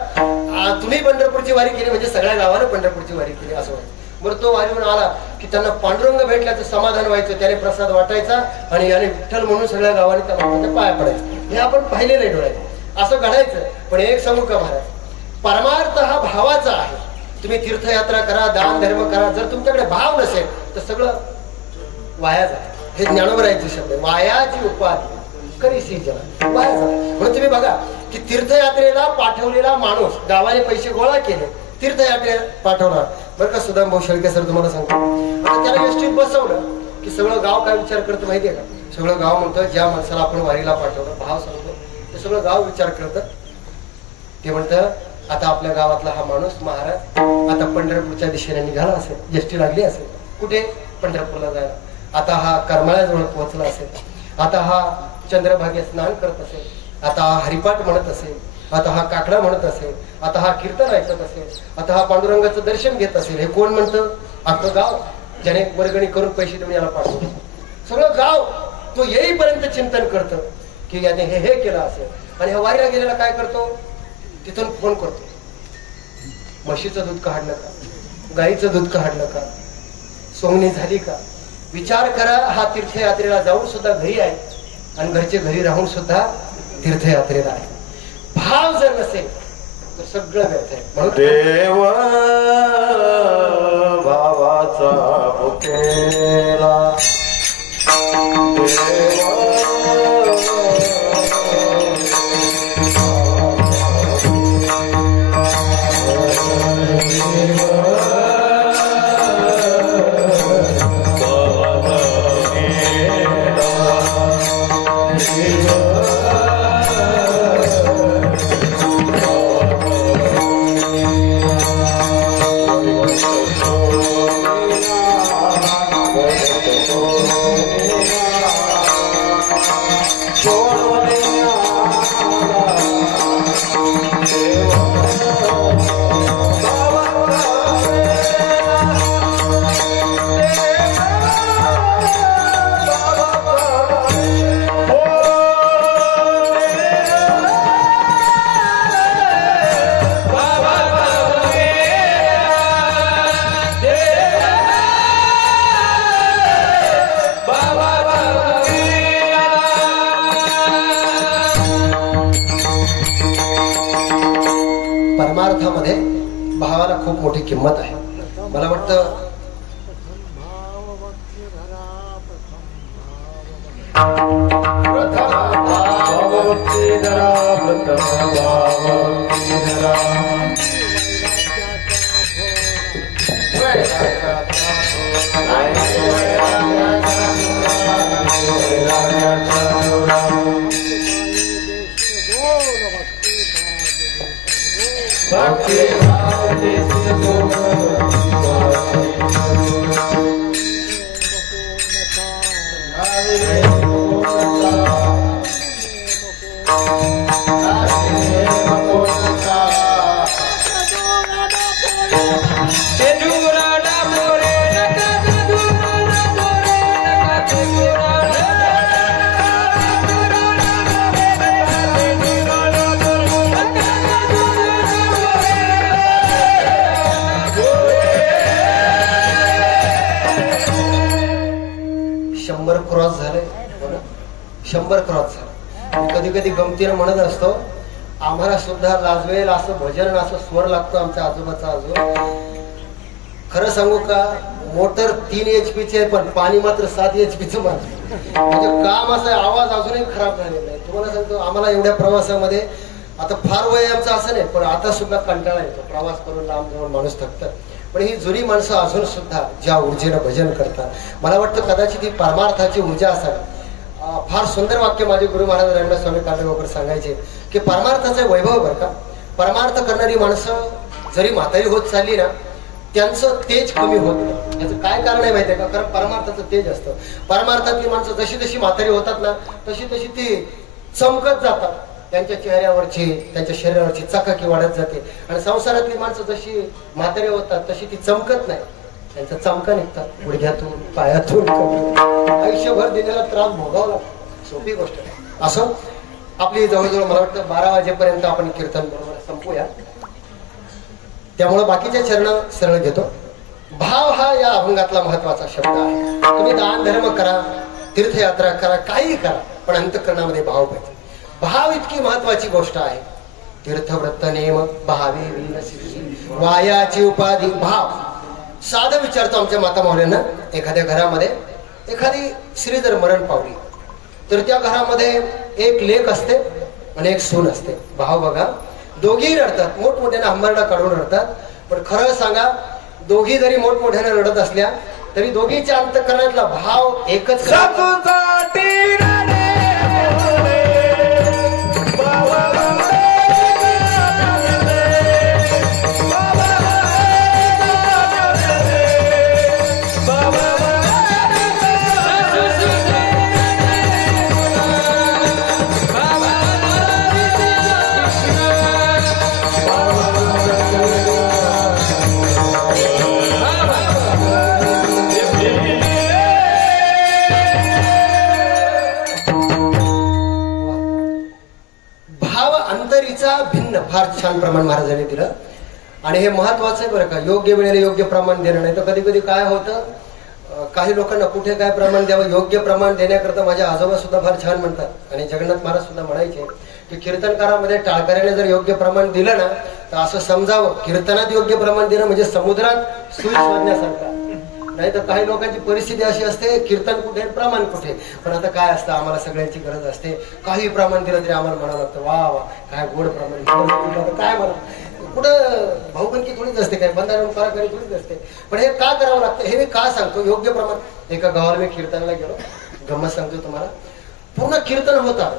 तुम्ही पंढरपूरची वारी केली म्हणजे सगळ्या गावानं पंढरपूरची वारी केली असं व्हायचं. बरं तो वारीहून आला की त्यांना पांडुरंग भेटल्याचं समाधान व्हायचं, त्याने प्रसाद वाटायचा आणि याने विठ्ठल म्हणून सगळ्या गावाने त्या माणसाच्या पाया पडायचं. हे आपण पाहिलेलं आहे डोळ्यात, असं घडायचं. पण एक सांगू का महाराज, परमार्थ हा भावाचा आहे. तुम्ही तीर्थयात्रा करा, दान धर्म करा, जर तुमच्याकडे भाव नसेल तर सगळं वाया जातं. हे ज्ञानोबरायांचे शब्द आहे. वायाची उपाधी करीसी जन, वाया जातं. म्हणून तुम्ही बघा की तीर्थयात्रेला पाठवलेला माणूस, गावाने पैसे गोळा केले, तीर्थयात्रेला पाठवला बरं का. सुदाम भाऊ शेळके सर तुम्हाला सांगतो, आता त्याला एसटीत बसवलं की सगळं गाव काय विचार करतं माहितीये का? सगळं गाव म्हणतं ज्या माणसाला आपण वारीला पाठवलं, भाव सांगतो, ते सगळं गाव विचार करतं. ते म्हणतं आता आपल्या गावातला हा माणूस महाराज आता पंढरपूरच्या दिशेने निघाला असेल, एसटी लागली असेल, कुठे? पंढरपूरला जायला. आता हा करमाळ्याजवळ पोहोचला असेल, आता हा चंद्रभागेत स्नान करत असेल, आता हा हरिपाठ म्हणत असेल, आता हा काकडा म्हणत असेल, आता हा कीर्तन ऐकत असेल, आता हा पांडुरंगाचं दर्शन घेत असेल. हे कोण म्हणतं? अख्खं गाव, ज्याने वर्गणी करून पैसे देऊन याला पाठवलं. सगळं गाव तो येईपर्यंत चिंतन करतं की याने हे केलं असेल. आणि हा वारीला गेलेला काय करतो? तिथून फोन करतो, म्हशीचं दूध काढलं का, गाईचं दूध काढलं का, सोंगणी झाली का. विचार करा, हा तीर्थयात्रेला जाऊन सुद्धा घरी आहे आणि घरचे घरी राहून सुद्धा तीर्थयात्रेला आहे. भाव जर नसेल तर सगळं व्यर्थ आहे. म्हणून देव भावाचा भुकेला परमार्थामध्ये भावाला खूप मोठी किंमत आहे. मला वाटतं प्रथम भक्ती धरा प्रथम भाव भक्ती धरा क्रॉस झाले, 100 क्रॉस झाले. कधी कधी गमतीनं म्हणत असतो, आम्हाला सुद्धा लाजवेल असं भजन असं स्वर लागतो आमच्या आजोबाचा. अजून खरं सांगू का, मोटर 3 HP चे आहे पण पाणी मात्र 7 HP चं मात्र. म्हणजे काम असं आवाज अजूनही खराब झालेला आहे. तुम्हाला सांगतो, आम्हाला एवढ्या प्रवासामध्ये आता फार वय आमचं असं नाही, पण आता सुद्धा कंटाळा येतो. प्रवास करून लांब जाऊन माणूस थकतात. पण ही जुनी माणसं अजून सुद्धा ज्या ऊर्जेनं भजन करतात, मला वाटतं कदाचित ही परमार्थाची ऊर्जा असावी. फार सुंदर वाक्य माझे गुरु महाराज रंगनाथ स्वामी कांबळेकर सांगायचे की परमार्थाचं वैभव बरं का, परमार्थ करणारी माणसं जरी म्हातारी होत चालली ना, त्यांचं तेज कमी होत नाही. याचं काय कारण आहे माहितीये का? कारण परमार्थाचं तेज असतं. परमार्थातली माणसं जशी जशी म्हातारी होतात ना, तशी तशी ती चमकत जातात. त्यांच्या चेहऱ्यावरची, त्यांच्या शरीरावरची चकाकी वाढत जाते. आणि संसारातली माणसं जशी म्हातारी होतात तशी ती चमकत नाही, त्यांचा चमका निघतात गुडघ्यातून, पायातून. आयुष्यभर दिलेला त्रास भोगावा लागतो, सोपी गोष्ट आहे. असं आपली जवळजवळ मला वाटतं 12 वाजेपर्यंत आपण कीर्तन बरोबर संपूया. त्यामुळे बाकीच्या चरण सरळ घेतो. भाव हा या अभंगातला महत्वाचा शब्द आहे. तुम्ही दान धर्म करा, तीर्थयात्रा करा, काही करा, पण अंतःकरणामध्ये भाव पाहिजे. भाव इतकी महत्वाची गोष्ट आहे. तीर्थव्रत नेम भावे विनसी वायाची उपाधी भाव. साधं विचारतो आमच्या माता माऊलींना, एखाद्या घरामध्ये एखादी स्त्री जर मरण पावली तर त्या घरामध्ये एक लेक असते आणि एक सून असते. भाव बघा, दोघीही रडतात, मोठमोठ्याने हंबरडा काढून रडतात. पण खरं सांगा, दोघी जरी मोठमोठ्याने रडत असल्या तरी दोघीच्या अंतःकरणातला भाव एकच. भिन्न फार छान प्रमाण महाराजांनी दिलं. आणि हे महत्वाचं आहे बरं का, योग्य वेळेला योग्य प्रमाण देणं. नाही तर कधी कधी काय होतं, काही लोकांना कुठे काय प्रमाण द्यावं, योग्य प्रमाण देण्याकरता माझे आजोबा सुद्धा फार छान म्हणतात. आणि जगन्नाथ महाराज सुद्धा म्हणायचे की कीर्तनकारामध्ये टाळकऱ्याने जर योग्य प्रमाण दिलं ना, तर असं समजावं, कीर्तनात योग्य प्रमाण देणं म्हणजे समुद्रात सुई शोधण्यासारखं. नाही तर काही लोकांची परिस्थिती अशी असते, कीर्तन कुठे प्रमाण कुठे. पण आता काय असतं, आम्हाला सगळ्यांची गरज असते. काही प्रमाण दिलं तरी आम्हाला म्हणावं लागतं, वा वा काय गोड प्रमाण, काय म्हणा. कुठं भाऊबंदकी थोडीच असते, काय बंधारण पराकारी थोडीच असते. पण हे का करावं लागतं हे मी का सांगतो, योग्य प्रमाण. एका गावाला मी कीर्तनाला गेलो, गंमत सांगतो तुम्हाला. पूर्ण कीर्तन होता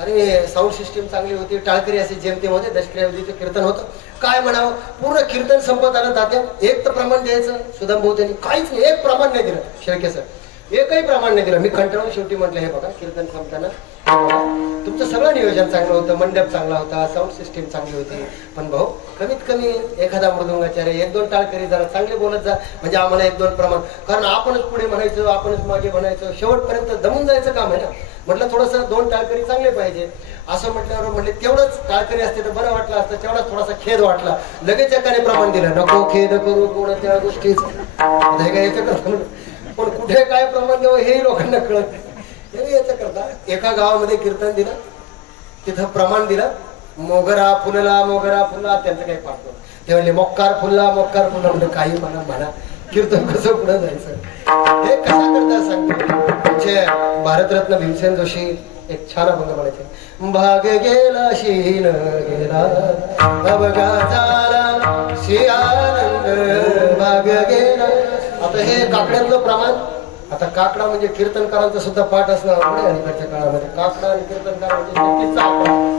आणि साऊंड सिस्टीम चांगली होती, टाळकरी असे जेमतेम होते, दशक्रियाविधीचं कीर्तन होतं. काय म्हणावं, पूर्ण कीर्तन संपत आलं तात्या, एक तर प्रमाण द्यायचं सुदाम भाऊ त्यांनी काहीच नाही, एक प्रमाण नाही दिलं. शेळके सर एकही प्रमाण नाही दिलं. मी कंटाळून शेवटी म्हटलं, हे बघा कीर्तन संपताना तुमचं सगळं नियोजन चांगलं होतं, मंडप चांगला होता, साऊंड सिस्टीम चांगली होती, पण भाऊ कमीत कमी एखादा मृदुंगाचार्य, 1-2 टाळकरी जरा चांगले बोलत जा, म्हणजे आम्हाला 1-2 प्रमाण. कारण आपणच पुढे म्हणायचं, आपणच मागे म्हणायचं, शेवटपर्यंत दमून जायचं काम आहे ना. म्हटलं थोडंसं 2 टाळकरी चांगले पाहिजे. असं म्हटल्यावर म्हटले तेवढंच टाळकरी असते तर बरं वाटलं असतं. तेवढाच थोडासा खेद वाटला, लगेच एकाने प्रमाण दिलं, नको खेद करू कोणत्या गोष्टीच. पण कुठे काय प्रमाण द्यावं हेही लोकांना कळत नाही. याचं करता एका गावामध्ये कीर्तन दिलं, तिथं प्रमाण दिलं, मोगरा फुलला मोगरा फुलला, त्यांचं काही पाठवलं. ते म्हणले मोक्कार फुलला मोक्कार फुलला. म्हणजे काही म्हणा, कीर्तन कसं पुढे जायचं हे कशा करता सांगतो. म्हणजे भारतरत्न भीमसेन जोशी एक छान अभंग म्हणायचे. भाग गेला शीन गेला अवघा झाला श्री आनंद भाग गेला. आता हे काकड्यांचं प्रमाण, आता काकडा म्हणजे कीर्तनकारांचा सुद्धा पाठ असणं अवघड अलीकडच्या काळामध्ये. काकडा आणि कीर्तनकार म्हणजे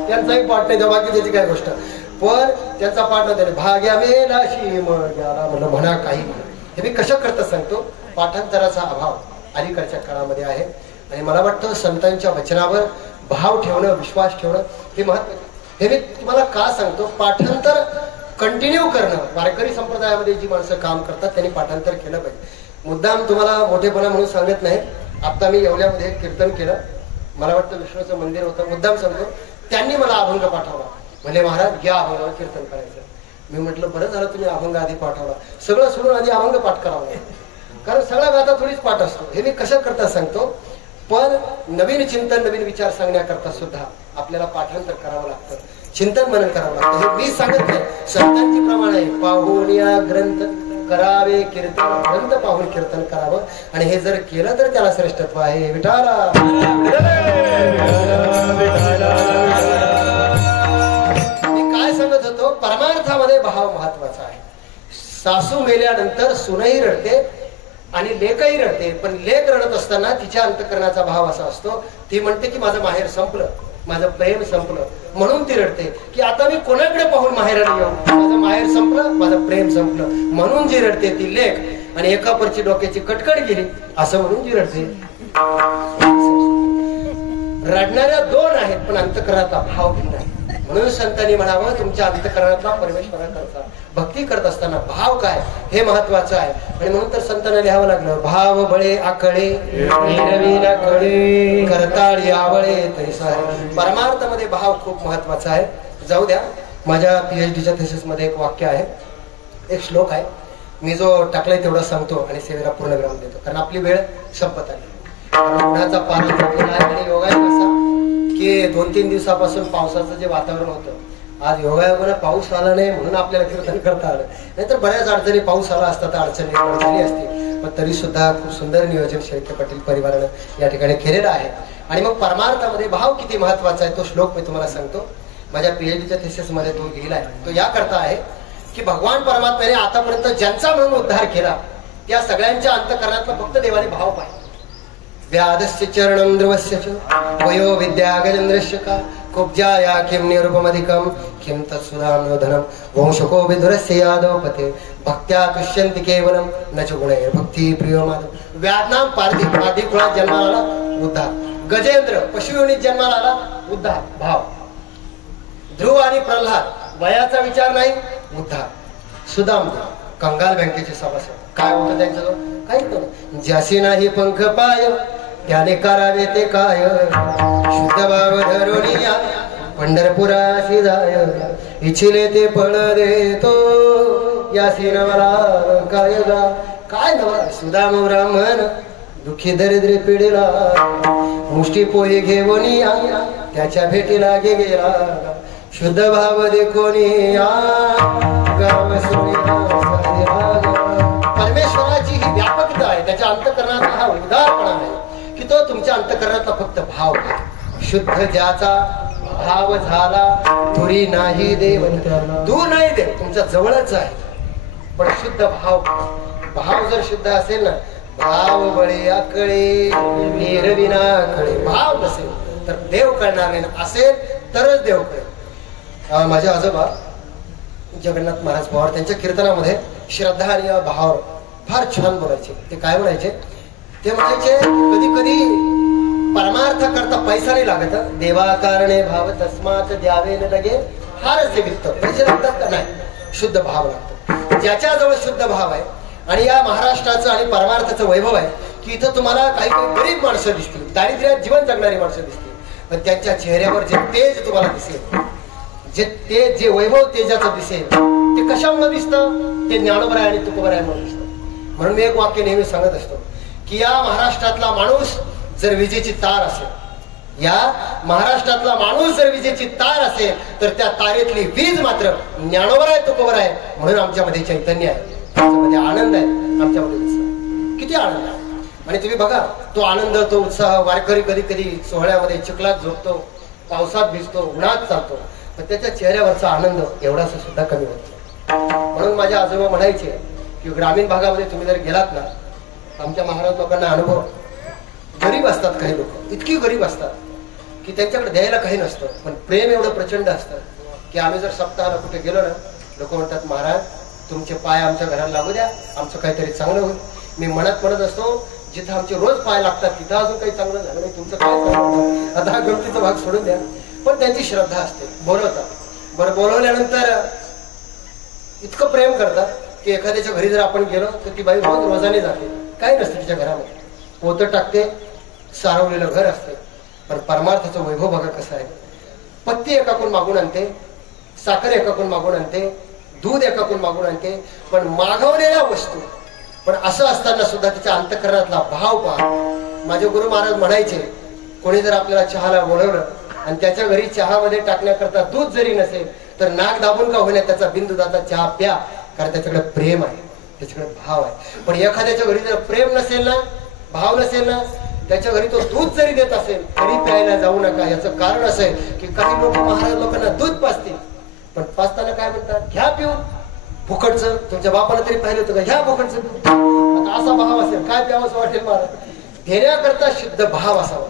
त्यांचाही पाठ नाही, बाकी त्याची काय गोष्ट, पण त्यांचा पाठ नव्हते. भाग्या मेला शीम गेला म्हणलं म्हणा काही. हे मी कशा करता सांगतो, पाठांतराचा अभाव अलीकडच्या काळामध्ये आहे. आणि मला वाटतं संतांच्या वचनावर भाव ठेवणं, विश्वास ठेवणं हे महत्त्वाचं. हे मी तुम्हाला का सांगतो, पाठांतर कंटिन्यू करणं. वारकरी संप्रदायामध्ये जी माणसं काम करतात त्यांनी पाठांतर केलं पाहिजे. मुद्दाम तुम्हाला मोठेपणा म्हणून सांगत नाही. आता मी येवल्यामध्ये कीर्तन केलं, मला वाटतं विष्णूचं मंदिर होतं, मुद्दाम सांगतो, त्यांनी मला अभंग पाठवला. म्हणले महाराज घ्या अभंगावर कीर्तन करायचं. मी म्हटलं बरं झालं तुम्ही अभंग आधी पाठवला, सगळं सोडून आधी अभंग पाठ करावा, कारण सगळा गाता थोडीच पाठ असतो. हे मी कशा करता सांगतो, पण नवीन चिंतन नवीन विचार सांगण्याकरता सुद्धा आपल्याला पाठांतर करावं लागतं, चिंतन मनन करावं लागतं. हे मी सांगत नाही, संतांची प्रमाण आहे. पाहून या ग्रंथ करावे कीर्तन, ग्रंथ पाहून कीर्तन करावं. आणि हे जर केलं तर त्याला श्रेष्ठत्व आहे. विठाला मी काय सांगत होतो, परमार्थामध्ये भाव महत्वाचा आहे. सासू मेल्यानंतर सुनही रडते आणि लेकही रडते, पण लेक रडत असताना तिच्या अंतःकरणाचा भाव असा असतो, ती म्हणते की माझं माहेर संपलं, माझं प्रेम संपलं, म्हणून ती रडते की आता मी कोणाकडे पाहून माहेराला येऊ, माझं माहेर संपलं, माझं प्रेम संपलं, म्हणून जी रडते ती लेक. आणि एकापरची डोक्याची कटकट गेली असं म्हणून जी रडते. रडणाऱ्या दोन आहेत, पण अंतःकरणाचा भाव भिन्न आहे. म्हणून संतांनी म्हणावं तुमच्या अंतःकरणातला परमेश्वराकरता भक्ती करत असताना भाव काय हे महत्वाचं आहे. आणि म्हणून तर संतांना लिहावं लागलं, भाव बळे आकळे करताळी आवळे तैसा. परमार्थामध्ये भाव खूप महत्वाचा आहे. जाऊ द्या, माझ्या PhDच्या थेसिस मध्ये एक वाक्य आहे, एक श्लोक आहे, मी जो टाकलाय तेवढा सांगतो आणि सेवेला पूर्ण विराम देतो, कारण आपली वेळ संपत आली. उन्हाचा पारा पडलेला आहे आणि योगायोग असा की 2-3 दिवसापासून पावसाचं जे वातावरण होतं, आज योगायोगाने पाऊस आला नाही म्हणून आपल्याला कीर्तन करता आलं, नाहीतर बऱ्याच अडचणी पाऊस आला असता तर अडचण निर्माण झाली असती. पण तरी सुद्धा खूप सुंदर नियोजन शेळके पाटील परिवारानं या ठिकाणी केलेलं आहे. आणि मग परमार्थामध्ये भाव किती महत्वाचा आहे तो श्लोक मी तुम्हाला सांगतो. माझ्या PhDच्या थेसिस मध्ये तो लिहिलाय. तो या करता आहे की भगवान परमात्म्याने आतापर्यंत ज्यांचा म्हणून उद्धार केला त्या सगळ्यांच्या अंतःकरणातला फक्त देवाने भाव पाहिजे. व्याधस्य चरणं ध्रुवस्य वयो विद्या गजेंद्रस्य का कुब्जाया किं निरुपमधिकं किं तत्सुधाम्योधनं वंशको विदुरस्य यादवपते भक्त्या तुष्यन्ति केवलं न च गुणैः भक्ती प्रियो माधव. व्याधनाम पार्थिव कुळात जन्माला आला उद्धार, गजेंद्र पशुयोनीत जन्माला आला उद्धार भाव, ध्रुव आणि प्रल्हाद वयाचा विचार नाही उद्धार, सुदाम कंगाल बँकेचे सभासद काय होतं त्यांच्याजवळ काही नव्हतं. ज्याशी नाही पंख पाय त्याने करावे ते काय, शुद्ध भाव धरून या पंढरपुराशी जाय, इच्छिले ते फळ देतो यासी नवरा काय गा. काय नवरा सुदाम ब्राह्मण दुःखी दरिद्री पिढीला मुष्टी पोहे घेऊन या त्याच्या भेटीला गेला, शुद्ध भाव दे कोणी या गाव परमेश्वराची ही व्यापकता आहे, त्याच्या अंतःकरणाचा हा उदारपणा आहे की तो तुमच्या अंतःकरणातला फक्त भाव शुद्ध ज्याचा भाव झाला दुरी नाही देव, दूर नाही देव तुमच्या जवळच आहे. पण शुद्ध भाव, भाव जर शुद्ध असेल ना, भाव बळे आकळे निरविना कळे, भाव नसेल तर देव कळणार नाही, असेल तरच देव कळेल. माझे आजोबा जगन्नाथ महाराज पवार त्यांच्या कीर्तनामध्ये श्रद्धा आणि भाव फार छान बोलायचे. ते काय म्हणायचे, ते म्हणायचे कधी कधी परमार्थ करता पैसा नाही लागत, देवा कारणे भाव तस्मात द्यावे न लगे फारच वित्त, पैसे लागतात का नाही, शुद्ध भाव लागतो. ज्याच्याजवळ शुद्ध भाव आहे आणि या महाराष्ट्राचं आणि परमार्थाचं वैभव आहे की इथं तुम्हाला काही काही गरीब माणसं दिसतील, दारिद्र्यात जीवन जगणारी माणसं दिसतील, पण त्यांच्या चेहऱ्यावर जे तेज तुम्हाला दिसेल, जे तेज जे वैभव तेजाचं दिसेल ते कशामुळे दिसतं, ते ज्ञानोबर आहे आणि तुकोबर आहे म्हणून दिसतं. म्हणून मी एक वाक्य नेहमी सांगत असतो की या महाराष्ट्रातला माणूस जर विजेची तार असेल, या महाराष्ट्रातला माणूस जर विजेची तार असेल तर त्या तारेतली वीज मात्र ज्ञानोबर आहे तुकोबर आहे, म्हणून आमच्यामध्ये चैतन्य आहे. त्याच्यामध्ये आनंद आहे, आमच्यामध्ये उत्साह. किती आनंद आहे. आणि तुम्ही बघा तो आनंद, तो उत्साह. वारकरी कधी कधी सोहळ्यामध्ये चिखलात झोपतो, पावसात भिजतो, उन्हात चालतो, पण त्याच्या चेहऱ्यावरचा आनंद एवढासा सुद्धा कमी होतो. म्हणून माझ्या आजोबा म्हणायचे की ग्रामीण भागामध्ये तुम्ही जर गेलात ना, आमच्या महाराज लोकांना अनुभव, गरीब असतात काही लोक, इतकी गरीब असतात की त्यांच्याकडे द्यायला काही नसतं, पण प्रेम एवढं प्रचंड असतं की आम्ही जर सप्ताहाला कुठे गेलो ना, लोक म्हणतात महाराज तुमचे पाय आमच्या घराला लागू द्या, आमचं काहीतरी चांगलं होईल. मी मनात म्हणत असतो जिथं आमचे रोज पाय लागतात तिथं अजून काही चांगलं झालं नाही, तुमचं काय चांगलं. आता हा गमतीचा भाग सोडून द्या, पण त्यांची श्रद्धा असते, बोलवतात. बरं बोलवल्यानंतर इतकं प्रेम करतात की एखाद्याच्या घरी जर आपण गेलो तर ती बाई रोज रोजाने जाते, काही नसतं तिच्या घरामध्ये, पोतं टाकते, सारवलेलं घर असते, पण परमार्थाचं वैभव बघा कसं आहे. पत्ती एकाकडून मागून आणते, साखर एकाकडून मागून आणते, दूध एकाकडून मागून आणते, पण मागवलेल्या वस्तू. पण असं असताना सुद्धा तिच्या अंतःकरणातला भाव पहा. माझे गुरु महाराज म्हणायचे कोणी जर आपल्याला चहाला बोलवलं आणि त्याच्या घरी चहामध्ये टाकण्याकरता दूध जरी नसेल तर नाक दाबून का होईना त्याचा बिनदुधाचा चहा प्या, कारण त्याच्याकडे प्रेम आहे, त्याच्याकडे भाव आहे. पण एखाद्याच्या घरी जर प्रेम नसेल ना, भाव नसेल ना, त्याच्या घरी तो दूध जरी देत असेल तरी प्यायला जाऊ नका. याचं कारण असं आहे की काही लोक महाराज लोकांना दूध पाजतील, पण पाजताना काय म्हणतात, घ्या पिऊन फुकटचं. तुमच्या बापाला तरी पाहिलं होतं का, घ्या फुकटचं दूध. आता असा भाव असेल काय प्यावं असं वाटेल महाराज. देण्याकरता शुद्ध भाव असावा.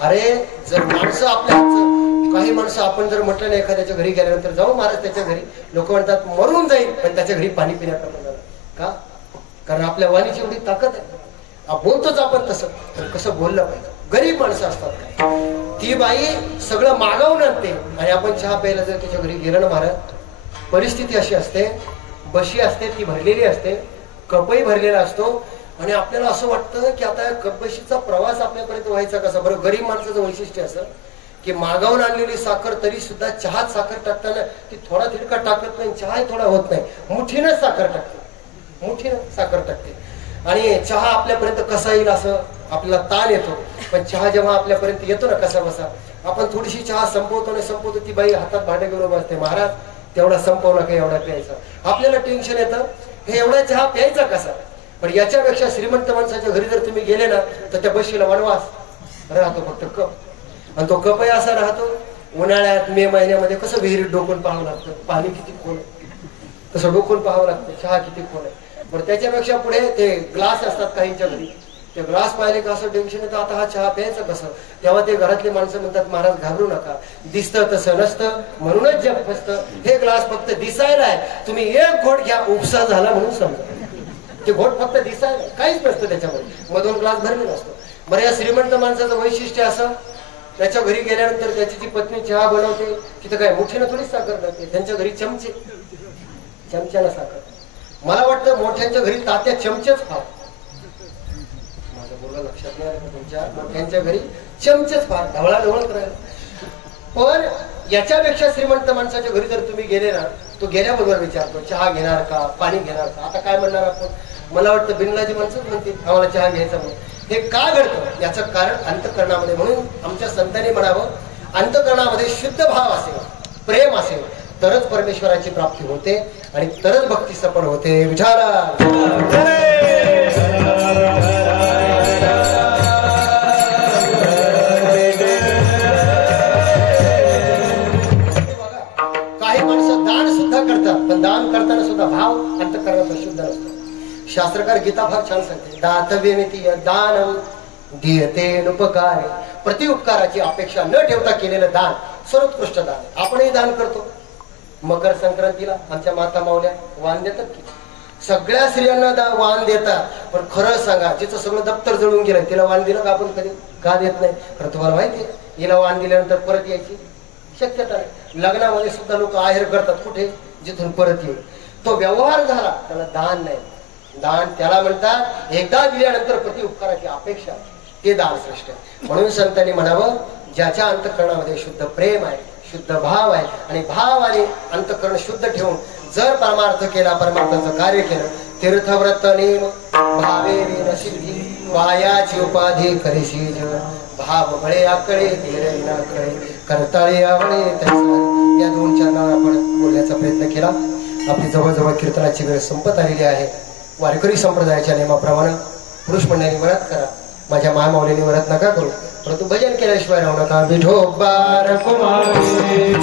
अरे जर माणसं आपल्या हातचं, काही माणसं आपण जर म्हटलं ना एखाद्याच्या घरी गेल्यानंतर जाऊ महाराज त्याच्या घरी, लोक म्हणतात मरून जाईल, पण त्याच्या घरी पाणी पिण्याकरता जाणार का, कारण आपल्या वाणीची एवढी ताकद आहे. बोलतोच आपण तसं, पण कसं बोललं पाहिजे. गरीब माणसं असतात काय, ती बाई सगळं मागवून आणते आणि आपण चहा प्यायला जर त्याच्या घरी गेलं ना महाराज, परिस्थिती अशी असते, बशी असते ती भरलेली असते, कपही भरलेला असतो आणि आपल्याला असं वाटतं की आता कपबशीचा प्रवास आपल्यापर्यंत व्हायचा कसा. बरं गरीब माणसाचं वैशिष्ट्य असं की मागवून आणलेली साखर तरी सुद्धा चहात साखर टाकताना ती थोडा तिडका टाकत नाही, चहाही थोडा होत नाही, मुठीनंच साखर टाकते, मुठीनं साखर टाकते. आणि चहा आपल्यापर्यंत कसा येईल असं आपल्याला ताण येतो, पण चहा जेव्हा आपल्यापर्यंत येतो ना कसा बसा, आपण थोडीशी चहा संपवतो आणि संपवतो, ती बाई हातात भांडे घेऊन असते, महाराज तेवढा संपवला काही एवढा प्यायचा. आपल्याला टेन्शन येतं हे एवढा चहा प्यायचा कसा. पण याच्यापेक्षा श्रीमंत माणसाच्या घरी जर तुम्ही गेले ना तर त्या बशीला वनवास राहतो, फक्त कप, आणि तो कपही असा राहतो. उन्हाळ्यात मे महिन्यामध्ये कसं विहिरीत डोकून पाहावं लागतं, पाणी किती खोल आहे तसं डोकून पाहावं लागतं, चहा किती खोल आहे. बरं त्याच्यापेक्षा पुढे ते ग्लास असतात काहींच्या घरी, ते ग्लास पाहिले का असं टेन्शन येतं, आता हा चहा प्यायचं कसं. तेव्हा ते घरातले माणसं म्हणतात महाराज घाबरू नका, दिसतं तसं नसतं, म्हणूनच जग फसतं. हे ग्लास फक्त दिसायला आहे, तुम्ही एक घोट घ्या, उपसा झाला म्हणून समजा. ते घोट फक्त दिसायला, काहीच नसतं त्याच्यामध्ये, मधून ग्लास भरलेला असतो. बरं या श्रीमंत माणसाचं वैशिष्ट्य असं, त्याच्या घरी गेल्यानंतर त्याची जी पत्नी चहा बनवते तिथं काय मुठीनं थोडीच साखर करते, त्यांच्या घरी चमचे, चमच्याला साखर. मला वाटतं मोठ्यांच्या घरी तात्या चमचेच फार, माझं बोलणं लक्षात नाही आलं, तुमच्या मोठ्यांच्या घरी चमचेच फार ढवळाढवळ करायला. पण याच्यापेक्षा श्रीमंत माणसाच्या घरी जर तुम्ही गेले ना, तो गेल्याबरोबर विचारतो चहा घेणार का, पाणी घेणार का. आता काय म्हणणार आपण, मला वाटतं बिनलाजी माणसंच म्हणते आम्हाला चहा घ्यायचा म्हणून. हे का घडतं याचं कारण अंतःकरणामध्ये. म्हणून आमच्या संतांनी म्हणावं, अंतःकरणामध्ये शुद्ध भाव असेल, प्रेम असेल तरच परमेश्वराची प्राप्ती होते आणि तरच भक्ती सफल होते. विचारा काही माणसं दान सुद्धा करतात, पण दान करताना सुद्धा भाव अंतःकरणाचा शुद्ध नसतो. शास्त्रकार गीता फार छान सांगते, दातव्यमिती दानम दीयते नुपकार. प्रति उपकाराची अपेक्षा न ठेवता केलेलं दान सर्वोत्कृष्ट दान. आपणही दान करतो. मकर संक्रांतीला आमच्या माता माऊल्या वाण देतात की, सगळ्या स्त्रियांना वाण देतात, पण खरं सांगा जिचं सगळं दप्तर जळून गेलं तिला वाण दिलं का आपण कधी, का देत नाही. खरं तुम्हाला माहिती आहे, हिला वाण दिल्यानंतर परत यायची शक्यता नाही. लग्नामध्ये सुद्धा लोक आहेर करतात, कुठे, जिथून परत येईल. तो व्यवहार झाला त्याला दान नाही. दान त्याला म्हणतात एकदा दिल्यानंतर प्रति उपकाराची अपेक्षा, ते दान श्रेष्ठ. म्हणून संतांनी म्हणावं, ज्याच्या अंतःकरणामध्ये शुद्ध प्रेम आहे, शुद्ध भाव आहे, आणि भाव आणि अंतःकरण शुद्ध ठेवून जर परमार्थ केला, परमार्थाचं कार्य केलं, तीर्थव्रत नेम भावे विन सिद्धी, वायाची उपाधी करीशी जग, भाव बळे आकळे धीरे ना कळे, करताळे आवळे. या दोन चरणावर आपण बोलण्याचा प्रयत्न केला. आपली जवळजवळ कीर्तनाची वेळ संपत आलेली आहे. वारकरी संप्रदायाच्या नियमाप्रमाणे पुरुष मंडळांनी व्रत करा, माझ्या महामाऊलींनी व्रत नका करू, परंतु भजन केल्याशिवाय राहू नका. विठोबार कुमारी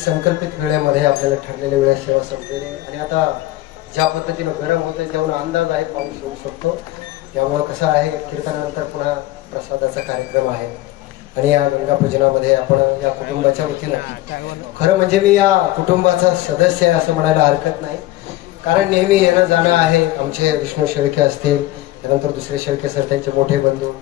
संकल्पित वेळेमध्ये आपल्याला ठरलेल्या वेळेत सेवा संपलेली आणि आता ज्या पद्धतीनं गरम होतं तेवढा अंदाज आहे, पाऊस येऊ शकतो. त्यामुळं कसं आहे, कीर्तनानंतर पुन्हा प्रसादाचा कार्यक्रम आहे आणि या गंगा पूजनामध्ये आपण या कुटुंबाच्या वतीनं, खरं म्हणजे मी या कुटुंबाचा सदस्य आहे असं म्हणायला हरकत नाही, कारण नेहमी येणं जाणं आहे. आमचे विष्णू शेळके असतील, त्यानंतर दुसरे शेळके सर, त्यांचे मोठे बंधू,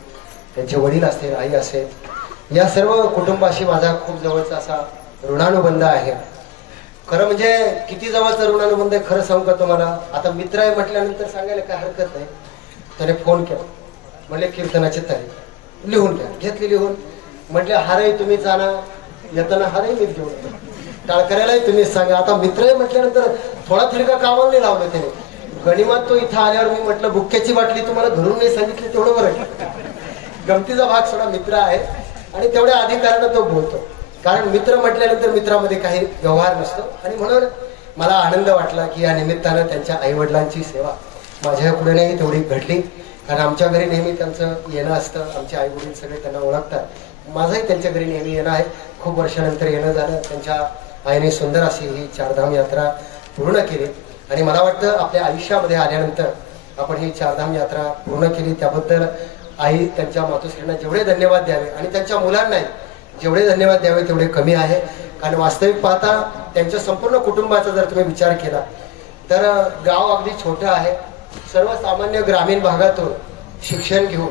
त्यांचे वडील असतील, आई असेल, या सर्व कुटुंबाशी माझा खूप जवळचा असा ऋणानुबंध आहे. खरं म्हणजे किती जवळचा ऋणानुबंध आहे खरं सांगू का तुम्हाला. आता मित्र आहे म्हटल्यानंतर सांगायला काय हरकत नाही. त्याने फोन केला, म्हणले कीर्तनाची तारीख लिहून घ्या. घेतली लिहून, म्हटले हारही तुम्हीच आणा, येताना हारही मीच घेऊन, टाळकऱ्यालाही तुम्हीच सांगा. आता मित्र आहे म्हटल्यानंतर थोडा थिरका कामाला नाही लावलं त्याने. गणिमात तो इथं आल्यावर मी म्हटलं बुक्क्याची बाटली तुम्हाला धरून नाही सांगितली तेवढं बरं. गमतीचा भाग सोडा, मित्र आहे आणि तेवढ्या अधिकारानं तो बोलतो, कारण मित्र म्हटल्यानंतर मित्रामध्ये काही व्यवहार नसतो. आणि म्हणून मला आनंद वाटला की या निमित्तानं त्यांच्या आईवडिलांची सेवा माझ्या पुढे नाही तेवढी घडली, कारण आमच्या घरी नेहमी त्यांचं येणं असतं. आमचे आई वडील सगळे त्यांना ओळखतात, माझंही त्यांच्या घरी नेहमी येणं आहे. खूप वर्षानंतर येणं झालं. त्यांच्या आईने सुंदर अशी ही चारधाम यात्रा पूर्ण केली आणि मला वाटतं आपल्या आयुष्यामध्ये आल्यानंतर आपण ही चारधाम यात्रा पूर्ण केली, त्याबद्दल आई त्यांच्या मातोश्रींना जेवढे धन्यवाद द्यावे आणि त्यांच्या मुलांनाही जेवढे धन्यवाद द्यावे तेवढे कमी आहे. कारण वास्तविक पाहता त्यांच्या संपूर्ण कुटुंबाचा जर तुम्ही विचार केला तर गाव अगदी छोटं आहे. सर्वसामान्य ग्रामीण भागातून शिक्षण घेऊन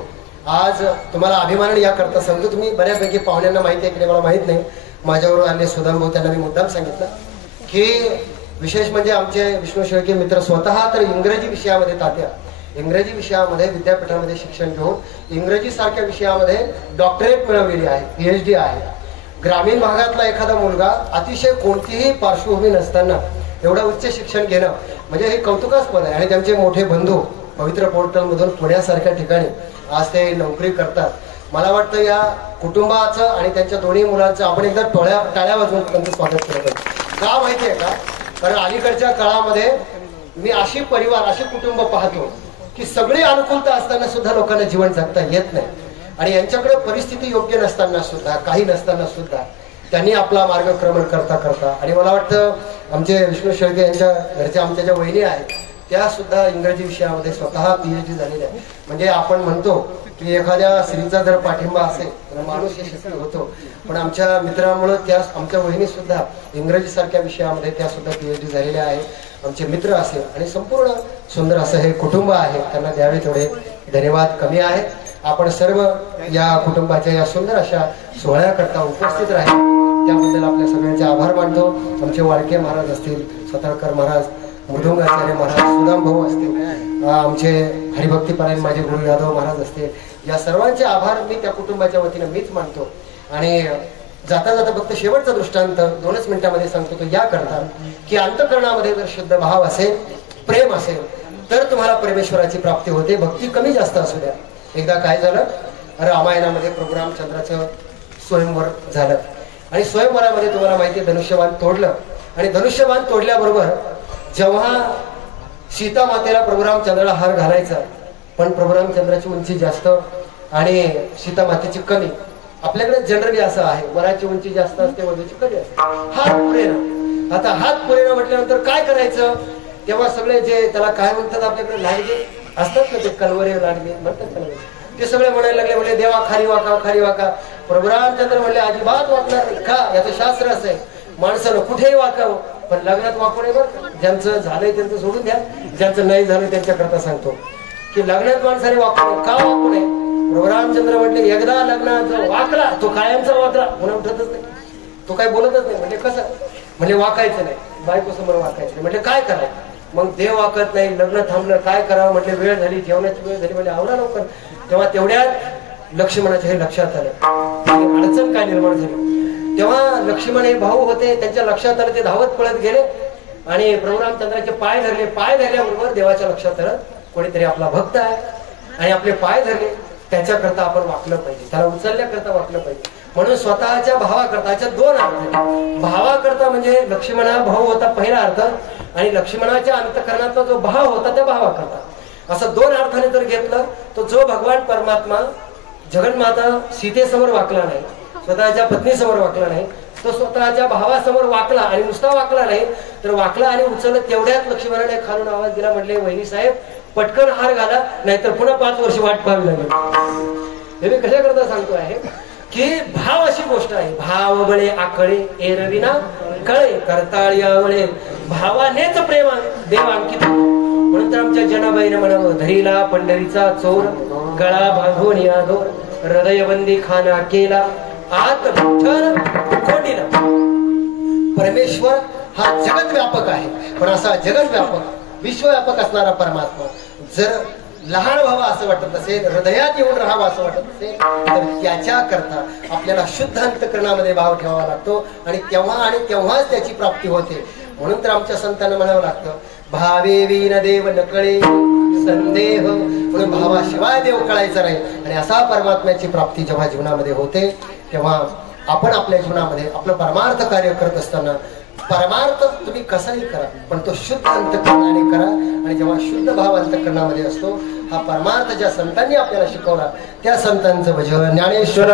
आज तुम्हाला अभिमानाने याकरता सांगतो, तुम्ही बऱ्यापैकी पाहुण्यांना माहिती आहे की नाही मला माहित नाही, माझ्याबरोबर आले सुदाम भाऊ, त्यांना मी मुद्दाम सांगितलं की विशेष म्हणजे आमचे विष्णू शेळके मित्र स्वतः तर इंग्रजी विषयामध्ये तात्या, इंग्रजी विषयामध्ये विद्यापीठामध्ये शिक्षण घेऊन इंग्रजी सारख्या विषयामध्ये डॉक्टरेट मिळवलेली आहे, PhD आहे. ग्रामीण भागातला एखादा मुलगा अतिशय कोणतीही पार्श्वभूमी नसताना एवढं उच्च शिक्षण घेणं म्हणजे हे कौतुकास्पद आहे. आणि त्यांचे मोठे बंधू पवित्र पोर्टल मधून पुण्यासारख्या ठिकाणी आज ते नोकरी करतात. मला वाटतं या कुटुंबाचं आणि त्यांच्या दोन्ही मुलांचं आपण एकदा टाळ्या वाजवून त्यांचं स्वागत केलं पाहिजे. का माहितीये का, कारण अलीकडच्या काळामध्ये मी अशी परिवार अशी कुटुंब पाहतो की सगळी अनुकूलता असताना सुद्धा लोकांना जीवन जगता येत नाही आणि यांच्याकडे परिस्थिती योग्य नसताना सुद्धा, काही नसताना सुद्धा त्यांनी आपला मार्गक्रमण करता करता, आणि मला वाटतं आमचे विष्णू शेळके यांच्या घरच्या आमच्या ज्या वहिनी आहेत त्या सुद्धा इंग्रजी विषयामध्ये स्वतः PhD झालेल्या आहे. म्हणजे आपण म्हणतो की एखाद्या स्त्रीचा जर पाठिंबा असेल तर माणूस यशस्वी होतो. पण आमच्या मित्रांमुळे त्या आमच्या वहिनी सुद्धा इंग्रजी सारख्या विषयामध्ये त्या सुद्धा PhD झालेल्या आहेत. आमचे मित्र असेल आणि संपूर्ण सुंदर असं हे कुटुंब आहे, त्यांना द्यावे थोडे धन्यवाद कमी आहेत. आपण सर्व या कुटुंबाच्या या सुंदर अशा सोहळ्याकरता उपस्थित राहील त्याबद्दल आपल्या सगळ्यांचे आभार मानतो. आमचे वाळके महाराज असतील, सतळकर महाराज, मृदुंगाचार्य महाराज, सुदाम भाऊ असतील, आमचे हरिभक्तीपरायण माझे गुरु यादव महाराज असतील, या सर्वांचे आभार मी त्या कुटुंबाच्या वतीने मीच मानतो. आणि जाता जाता फक्त शेवटचा दृष्टांत 2 मिनिटांमध्ये सांगतो तो या करता की अंतःकरणामध्ये जर शुद्ध भाव असेल, प्रेम असेल तर तुम्हाला परमेश्वराची प्राप्ती होते. भक्ती कमी जास्त असू द्या. एकदा काय झालं, रामायणामध्ये प्रभू रामचंद्राचं स्वयंवर झालं आणि स्वयंवरामध्ये तुम्हाला माहिती आहे धनुष्यबाण तोडलं. आणि धनुष्यबाण तोडल्याबरोबर जेव्हा सीता मातेला प्रभू रामचंद्राला हार घालायचा, पण प्रभू रामचंद्राची उंची जास्त आणि सीता मातेची कमी. आपल्याकडे जनरली असं आहे, वराची उंची जास्त असते, वधूची कमी असते. हात पुरेना. आता हात पुरेना म्हटल्यानंतर काय करायचं, तेव्हा सगळे जे त्याला काय म्हणतात आपल्याकडे लाडगे असतात ना, ते कलवरे लाडगे म्हणतात त्याला, ते सगळे म्हणायला लागले, म्हणजे देवा खाली वाका खाली वाका. प्रभू रामचंद्र म्हणले अजिबात वाकणार नाही. का, याचं शास्त्र असं आहे, माणसानं कुठेही वाकावं पण लग्नात वाकू नये बरं. ज्यांचं झालंय त्यांचं सोडून द्या, ज्यांचं नाही झालं त्यांच्याकरता सांगतो की लग्नात माणसाने वाकू नये. का वाकू नये, प्रभू रामचंद्र म्हटले एकदा लग्नात वाकला तो कायमचा वाकला, पुन्हा उठतच नाही, तो काही बोलतच नाही. म्हणजे कसं, म्हणजे वाकायचं नाही, बायको समोर वाकायचं नाही. म्हणजे काय करायचं, मग देव वाकत नाही, लग्न थांबलं, काय करावं म्हटलं, वेळ झाली, जेवणाची वेळ झाली, म्हणजे आवरा लवकर. तेव्हा तेवढ्यात लक्ष्मणाच्या हे लक्षात आलं अडचण काय निर्माण झाली. तेव्हा लक्ष्मण हे भाऊ होते, त्यांच्या लक्षात आलं, ते धावत पळत गेले आणि प्रभू रामचंद्राचे पाय धरले. पाय धरल्याबरोबर देवाच्या लक्षात आलं कोणीतरी आपला भक्त आहे आणि आपले पाय धरले, त्याच्याकरता आपण वाकलं पाहिजे, त्याला उचलण्याकरता वाकलं पाहिजे. म्हणून स्वतःच्या भावाकरता 2 अर्थ. भावाकरता म्हणजे लक्ष्मणा भाऊ होता पहिला अर्थ, आणि लक्ष्मणाच्या अंतःकरणातला जो भाव होता त्या भावाकरता, असं 2 अर्थाने जर घेतलं तर जो भगवान परमात्मा जगन्माता सीतेसमोर वाकला नाही, स्वतःच्या पत्नीसमोर वाकला नाही, तो स्वतःच्या भावासमोर वाकला. आणि नुसता वाकला नाही तर वाकला आणि उचललं. तेवढ्यात लक्ष्मणाने खालून आवाज दिला, म्हटले वहिनी साहेब पटकन हार घाला, नाहीतर पुन्हा 5 वर्ष वाट पाहावी लागेल. हे मी कशा करता सांगतो आहे की भाव अशी गोष्ट आहे, भाव बळे आकळे एरविना कळे करताळी आवळे, भावानेच प्रेम देव अंकित. म्हणून तर आमच्या जनाबाईने म्हणावं, धरीला पंढरीचा चोर गळा बांधून या दोर, हृदयबंदी खाना केला आत विठ्ठल कोंडीला. परमेश्वर हा जगत व्यापक आहे, पण असा जगत व्यापक विश्वव्यापक असणारा परमात्मा जर लहान व्हावा असं वाटत असेल, हृदयात येऊन राहावं असं वाटत असेल, तर त्याच्या करता आपल्याला शुद्ध अंतःकरणामध्ये भाव ठेवावा लागतो आणि तेव्हाच त्याची प्राप्ती होते. म्हणून तर आमच्या संतांना म्हणावं लागतं, भावे विन देव न कळे संदेह. म्हणून भावाशिवाय देव कळायचा नाही. आणि असा परमात्म्याची प्राप्ती जेव्हा जीवनामध्ये होते, तेव्हा आपण आपल्या जीवनामध्ये आपलं परमार्थ कार्य करत असताना, परमार्थ तुम्ही कसाही करा पण तो शुद्ध अंतःकरणाने करा. आणि जेव्हा शुद्ध भाव अंतःकरणामध्ये असतो, हा परमार्थ ज्या संतांनी आपल्याला शिकवला त्या संतांचं भजन ज्ञानेश्वर